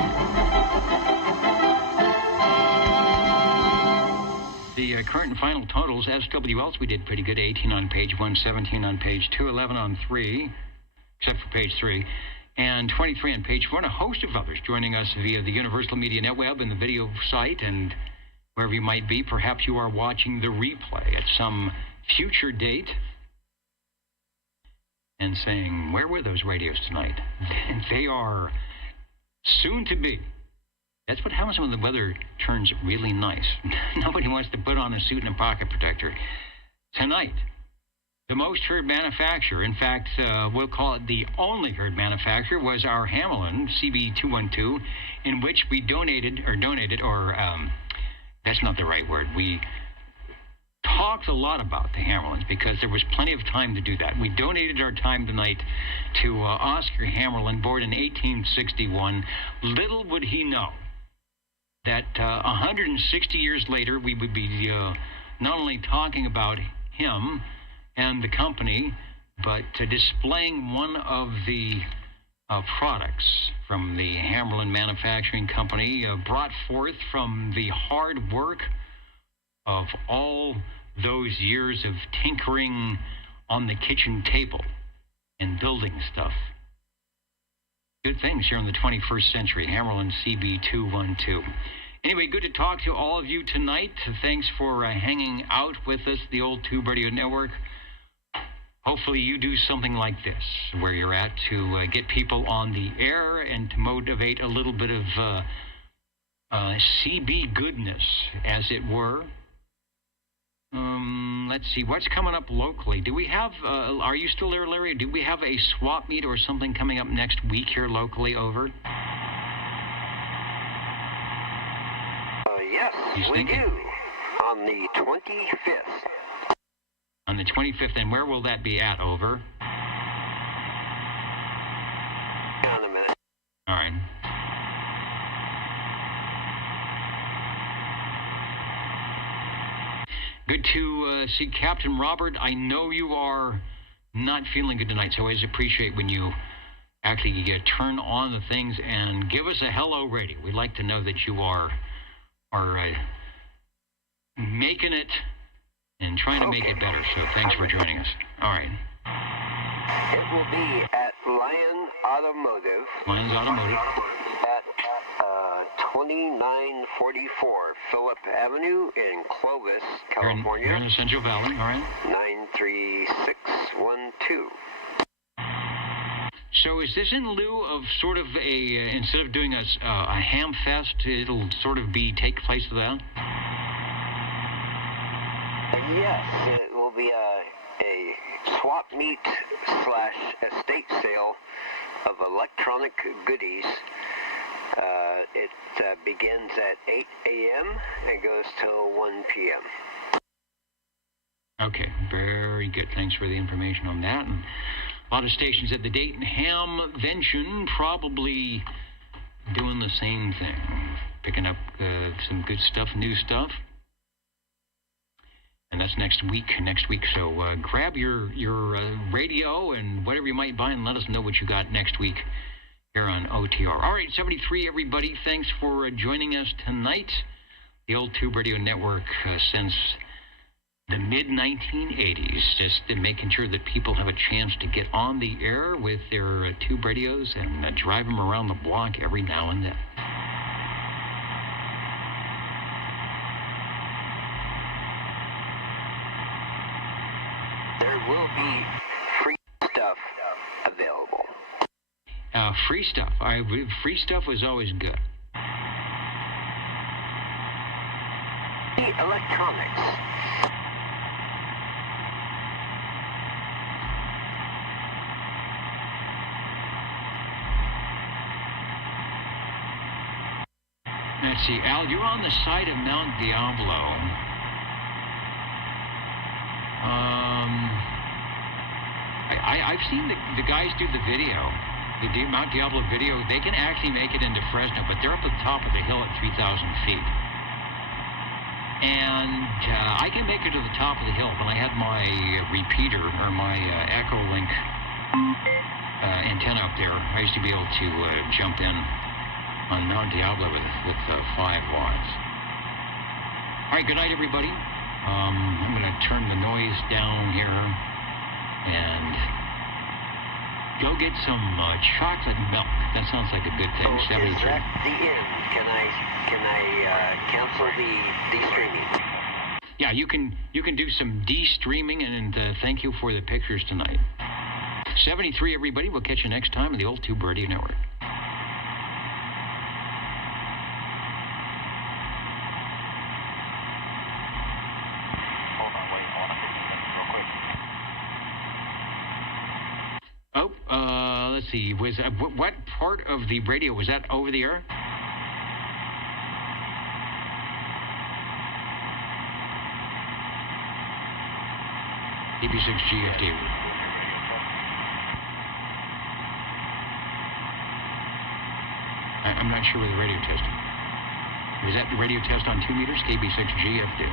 The current and final totals, SWLs, we did pretty good. 18 on page 1, 17 on page 2, 11 on 3, except for page 3, and 23 on page 4, and a host of others joining us via the Universal Media Netweb and the video site, and wherever you might be. Perhaps you are watching the replay at some future date and saying, where were those radios tonight? They are soon to be. That's what happens when the weather turns really nice. Nobody wants to put on a suit and a pocket protector. Tonight, the most heard manufacturer, in fact, we'll call it the only heard manufacturer, was our Hamelin CB212, in which we donated, that's not the right word. We talked a lot about the Hamerlins because there was plenty of time to do that. We donated our time tonight to Oscar Hamerlin, born in 1861. Little would he know that 160 years later we would be not only talking about him and the company, but displaying one of the products from the Hammerland Manufacturing Company, brought forth from the hard work of all those years of tinkering on the kitchen table and building stuff. Good things here in the 21st century. Hammerland CB212. Anyway, good to talk to all of you tonight. Thanks for hanging out with us, the Old Tube Radio Network. Hopefully you do something like this, where you're at, to get people on the air and to motivate a little bit of CB goodness, as it were. Let's see, what's coming up locally? Do we have, are you still there, Larry? Do we have a swap meet or something coming up next week here locally? Over? Yes, we do. On the 25th. On the 25th, and where will that be at? Over? Hang on a minute. All right. Good to see Captain Robert. I know you are not feeling good tonight, so I always appreciate when you actually turn on the things and give us a hello radio. We'd like to know that you are making it and trying to make it better. So thanks for joining us. All right. It will be at Lion Automotive. Lions Automotive. At 2944 Phillip Avenue in Clovis, California. Here in the Central Valley, all right. 93612. So is this in lieu of sort of a, instead of doing a ham fest, it'll sort of take place of that? Yes, it will be a swap meet / estate sale of electronic goodies. It begins at 8 a.m. and goes till 1 p.m. Okay, very good. Thanks for the information on that. And a lot of stations at the Dayton Hamvention probably doing the same thing, picking up some good stuff, new stuff. And that's next week. So grab your radio and whatever you might buy and let us know what you got next week here on OTR. All right, 73, everybody. Thanks for joining us tonight. The Old Tube Radio Network since the mid-1980s, just making sure that people have a chance to get on the air with their tube radios and drive them around the block every now and then. There will be free stuff available. Free stuff. Free stuff was always good. The electronics. Let's see, Al, you're on the side of Mount Diablo. I've seen the guys do the video, the Mount Diablo video. They can actually make it into Fresno, but they're up at the top of the hill at 3,000 feet. And I can make it to the top of the hill. When I had my repeater, or my Echo Link antenna up there, I used to be able to jump in on Mount Diablo with 5 watts. All right, good night, everybody. I'm going to turn the noise down here and go get some chocolate milk. That sounds like a good thing. Oh, is that the end? Can I cancel the streaming? Yeah, you can do some de-streaming, and thank you for the pictures tonight. 73, everybody. We'll catch you next time on the Old Tube Radio Network. Let's see, was what part of the radio was that over the air? DB6GFD. I'm not sure where the radio testing. Was that the radio test on 2 meters, KB6GFD?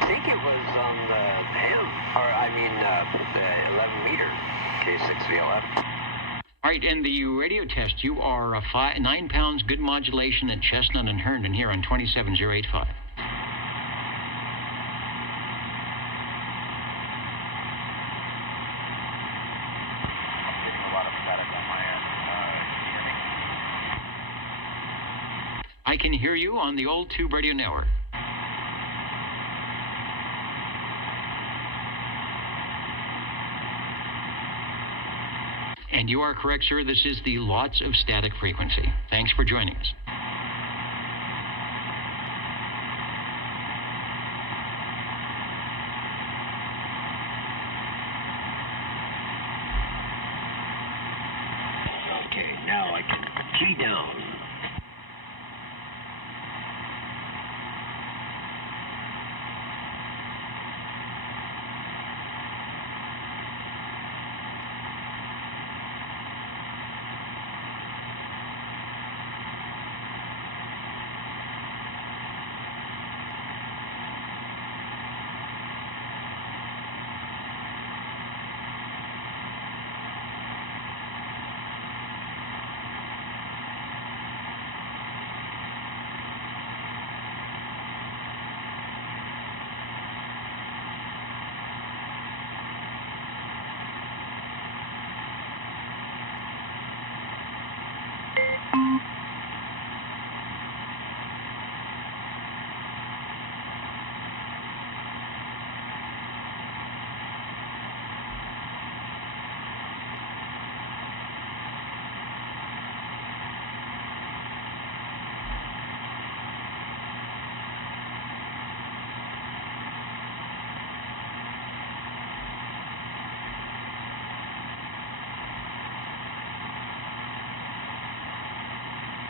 I think it was on the ham, or I mean the 11 meter K6VLF. All right, in the radio test, you are 9 pounds, good modulation at Chestnut and Herndon here on 27085. I can hear you on the old Tube Radio Network. And you are correct, sir. This is the lots of static frequency. Thanks for joining us. Okay, now I can key down.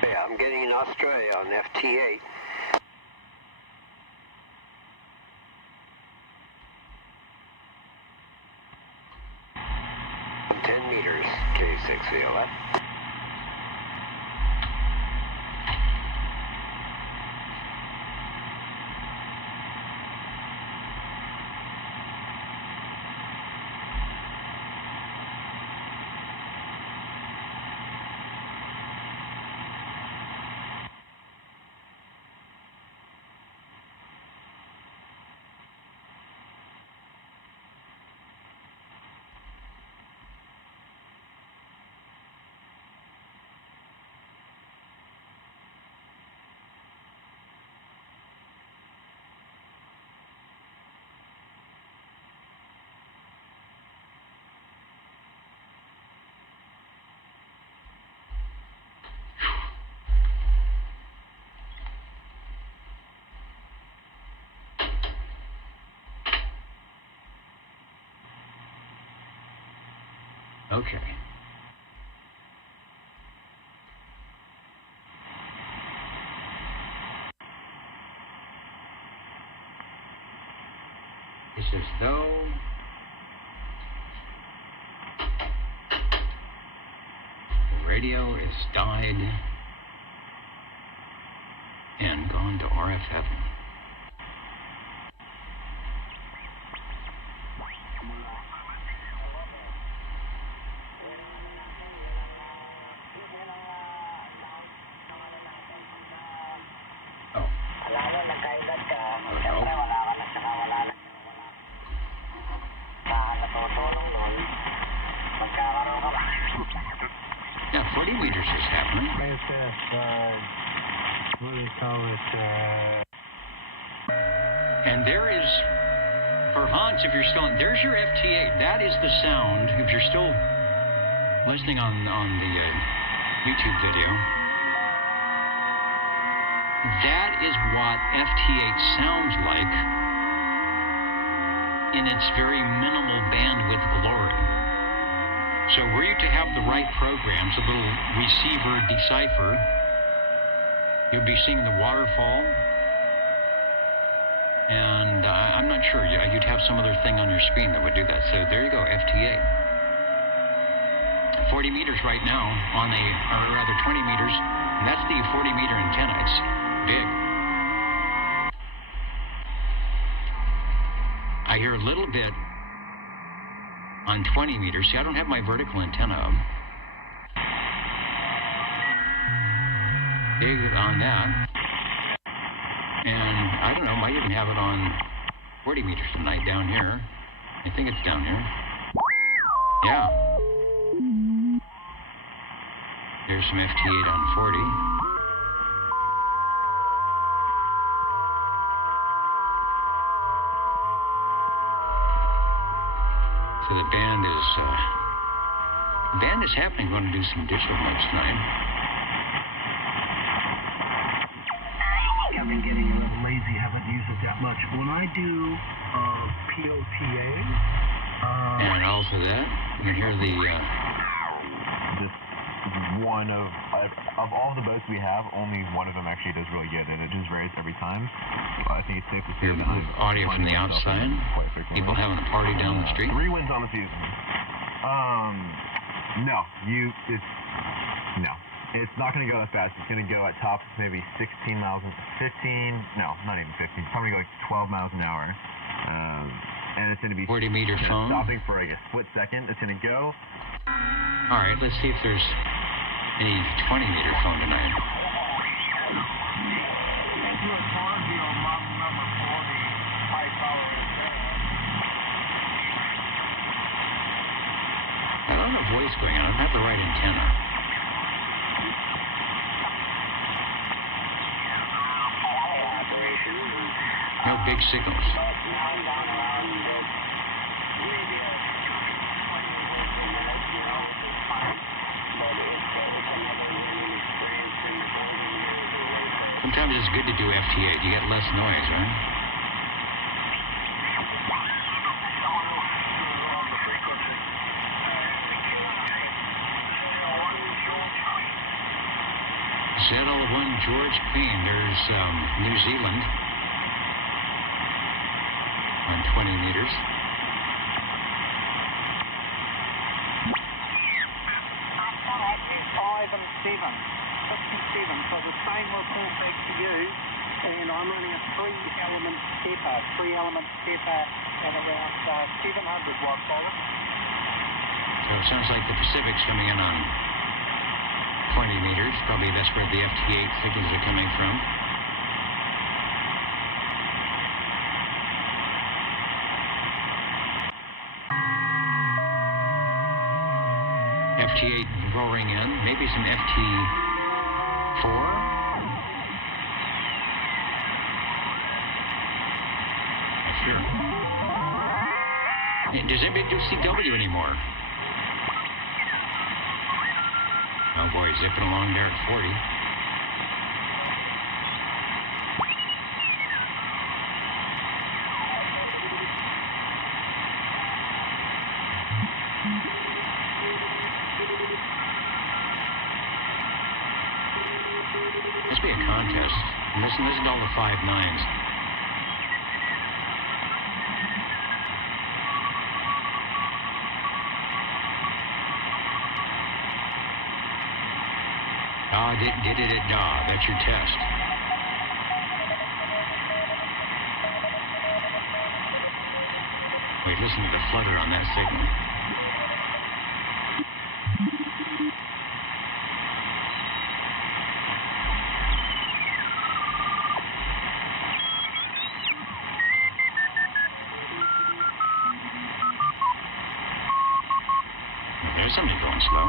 Yeah, I'm getting Australia on FT8. On 10 meters, K6VLF. Okay. It's as though the radio has died and gone to RF heaven. Yeah, 40 meters is happening. What do you call it? And there is, for Hans, if you're still, there's your FT8. That is the sound, if you're still listening on the YouTube video. That is what FT8 sounds like in its very minimal bandwidth glory. So were you to have the right programs, a little receiver decipher, you'd be seeing the waterfall, and I'm not sure, you'd have some other thing on your screen that would do that. So there you go, FT8. 40 meters right now on a, or rather 20 meters, and that's the 40-meter antenna. It's big. I hear a little bit on 20 meters. See, I don't have my vertical antenna up. Big on that. And I don't know, might even have it on 40 meters tonight down here. I think it's down here. Yeah. There's some FT8 on 40. So the band is happening. Going to do some digital mix tonight. I've been getting a little lazy. Haven't used it that much. When I do POTA, and also that, you can hear the. This one of all the boats we have, only one of them actually does really good, and it just varies every time. But I think it's safe to say that audio from the outside. People having a party down the street. 3 wins on the season. No, it's not going to go that fast. It's going to go at tops maybe 16 miles, 15, no, not even 15. It's probably like 12 miles an hour. And it's going to be 40-meter phone. Stopping for like a split second. It's going to go. All right, let's see if there's any 20-meter phone tonight. I don't have a voice going on. I don't have the right antenna. No big signals. Sometimes it's good to do FT8. You get less noise, right? ZL1 George Queen. There's New Zealand on 20 meters. Ivan 57, so the same report back to you, and I'm running a 3-element stepper at around 700 watt voltage. So it sounds like the Pacific's coming in on 20 meters. Probably that's where the FT8 signals are coming from. FT8 roaring in. Maybe some FT4. Not sure. Does anybody do CW anymore? Oh boy, zipping along there at 40. Must be a contest. Listen to all the 5 nines. Da. That's your test. Wait, listen to the flutter on that signal. There's somebody going slow.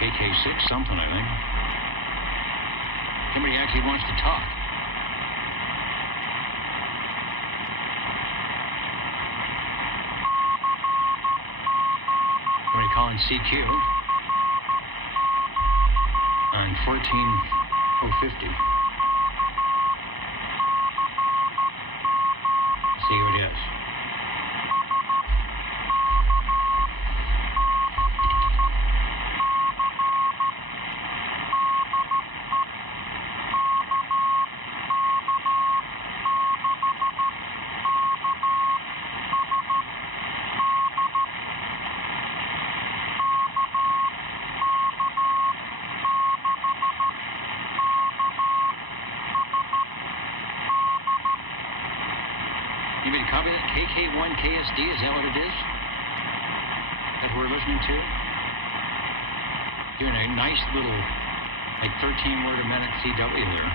KK6 something, I think. Somebody actually wants to talk. Somebody calling CQ on 14050. See who it is. KK1KSD, is that what it is? That we're listening to? Doing a nice little, like 13 word a minute CW there.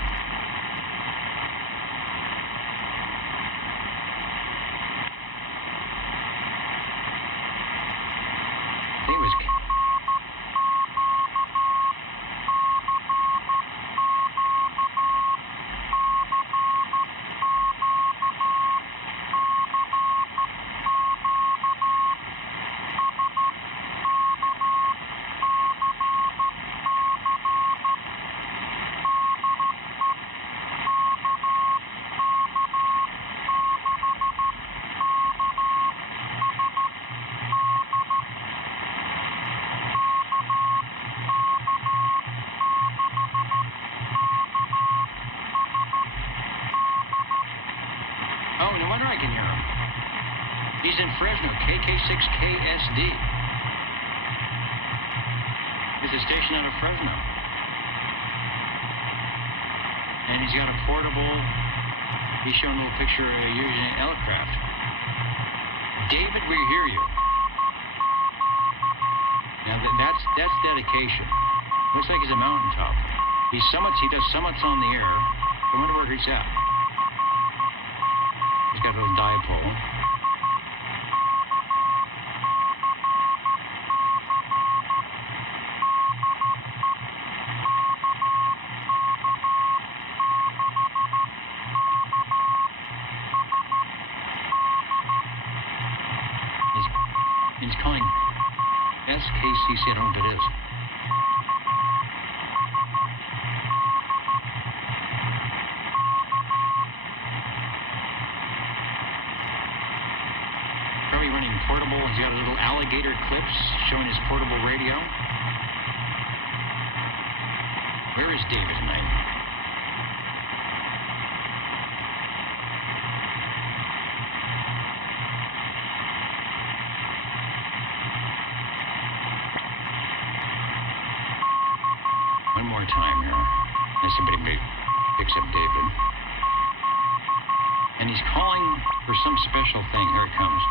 I think it was... No wonder I can hear him. He's in Fresno, KK6KSD. It's a station out of Fresno. And he's got a portable, he's showing a little picture using an aircraft. David, we hear you. Now that's dedication. Looks like he's a mountaintop. He does summits on the air. I wonder where he's at. He's got a little dipole. He's calling SKCC. I don't know what it is. Portable, he's got a little alligator clips showing his portable radio. Where is David tonight? One more time here. Let's see if anybody picks up David. And he's calling for some special thing. Here it comes.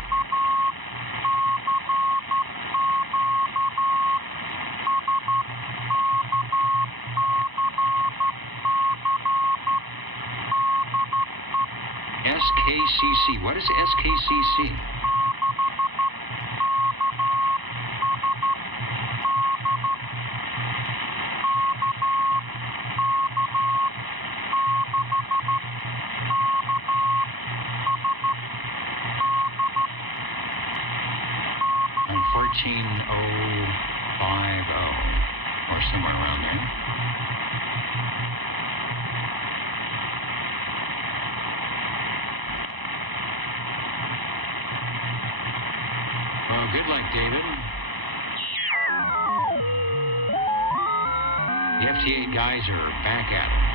SKCC. What is SKCC? On 14050 or somewhere around there. Well, good luck, David. The FTA guys are back at it.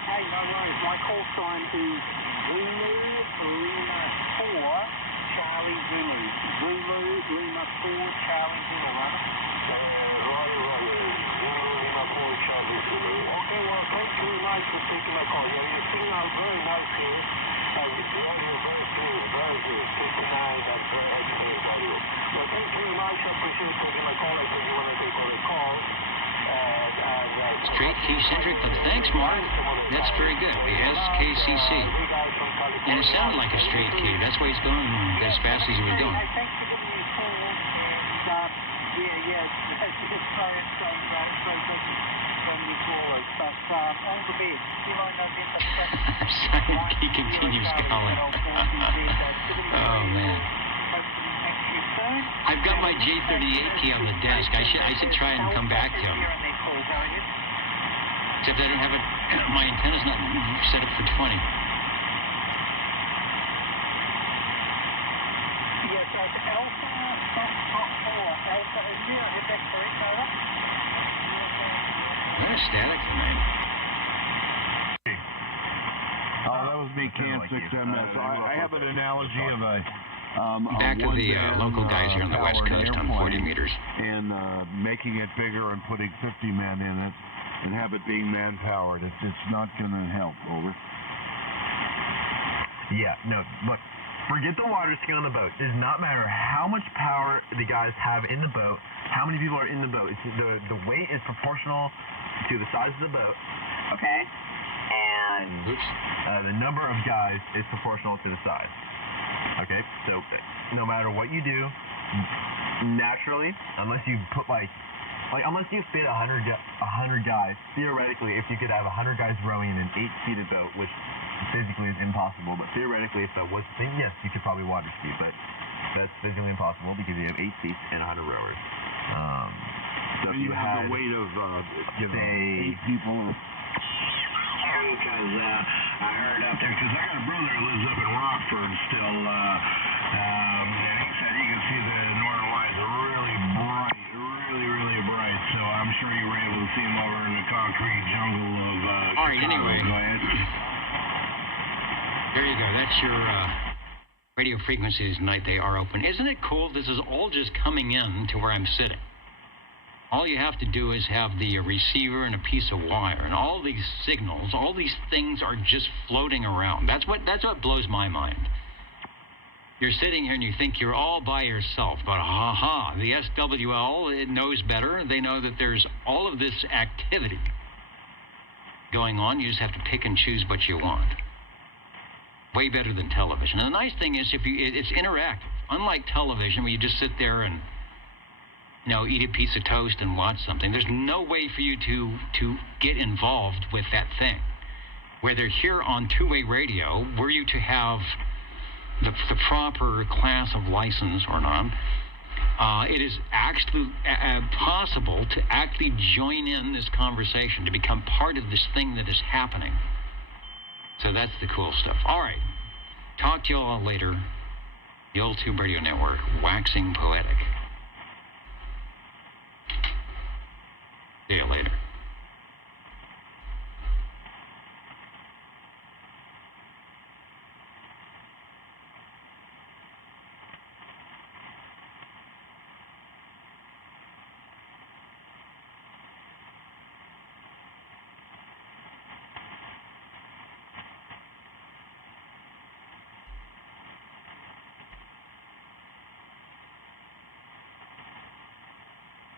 Okay, no worries. My call sign is Zulu Lima 4 Charlie Zulu. Zulu Lima 4 Charlie Zulu, right? Okay, well, thank you very much for taking my call. You're singing out very nice here. The audio is very clear, very good. 59 and very excellent audio. Well, thank you very much. I appreciate you taking my call. I think you want to take all the calls. Straight key centric, but thanks, Mark. That's very good. The SKCC. And it sounded like a straight key. That's why he's going as fast as he was going. Thanks for giving me a call. He continues calling. Oh, man. I've got my J38 key on the desk. I should try and come back to him. Except I don't have it. My antenna's not set up for 20. Yes, Alpha, India, is that correct, Nova? What a static tonight. Oh, that was me, Cam 6MS. I have an analogy of Back to the local guys here on the West Coast on 40 meters. And making it bigger and putting 50 men in it and have it being man-powered. It's not going to help. Over. Yeah, no, look, forget the water ski on the boat. It does not matter how much power the guys have in the boat, how many people are in the boat. It's the weight is proportional to the size of the boat. Okay. And the number of guys is proportional to the size. Okay, so no matter what you do, naturally, unless you put unless you fit 100 guys, theoretically, if you could have 100 guys rowing in an 8-seated boat, which physically is impossible, but theoretically, if that was the thing, yes, you could probably water ski, but that's physically impossible because you have 8 seats and 100 rowers. So if you have the weight of, say, 8 people. Because I heard out there, because I got a brother who lives up in Rockford still, and he said he could see the northern lights really bright, really bright. So I'm sure you were able to see them over in the concrete jungle of all right, anyway. There you go. That's your radio frequencies tonight. They are open. Isn't it cool? This is all just coming in to where I'm sitting. All you have to do is have the receiver and a piece of wire, and all these signals, all these things are just floating around. That's what blows my mind. You're sitting here and you think you're all by yourself, but the SWL, it knows better. They know that there's all of this activity going on. You just have to pick and choose what you want. Way better than television. And the nice thing is, it's interactive. Unlike television, where you just sit there and eat a piece of toast and watch something. There's no way for you to get involved with that thing. Whether here on two-way radio, were you to have the proper class of license or not, it is actually possible to actually join in this conversation, to become part of this thing that is happening. So that's the cool stuff. All right. Talk to you all later. The Old Tube Radio Network, waxing poetic.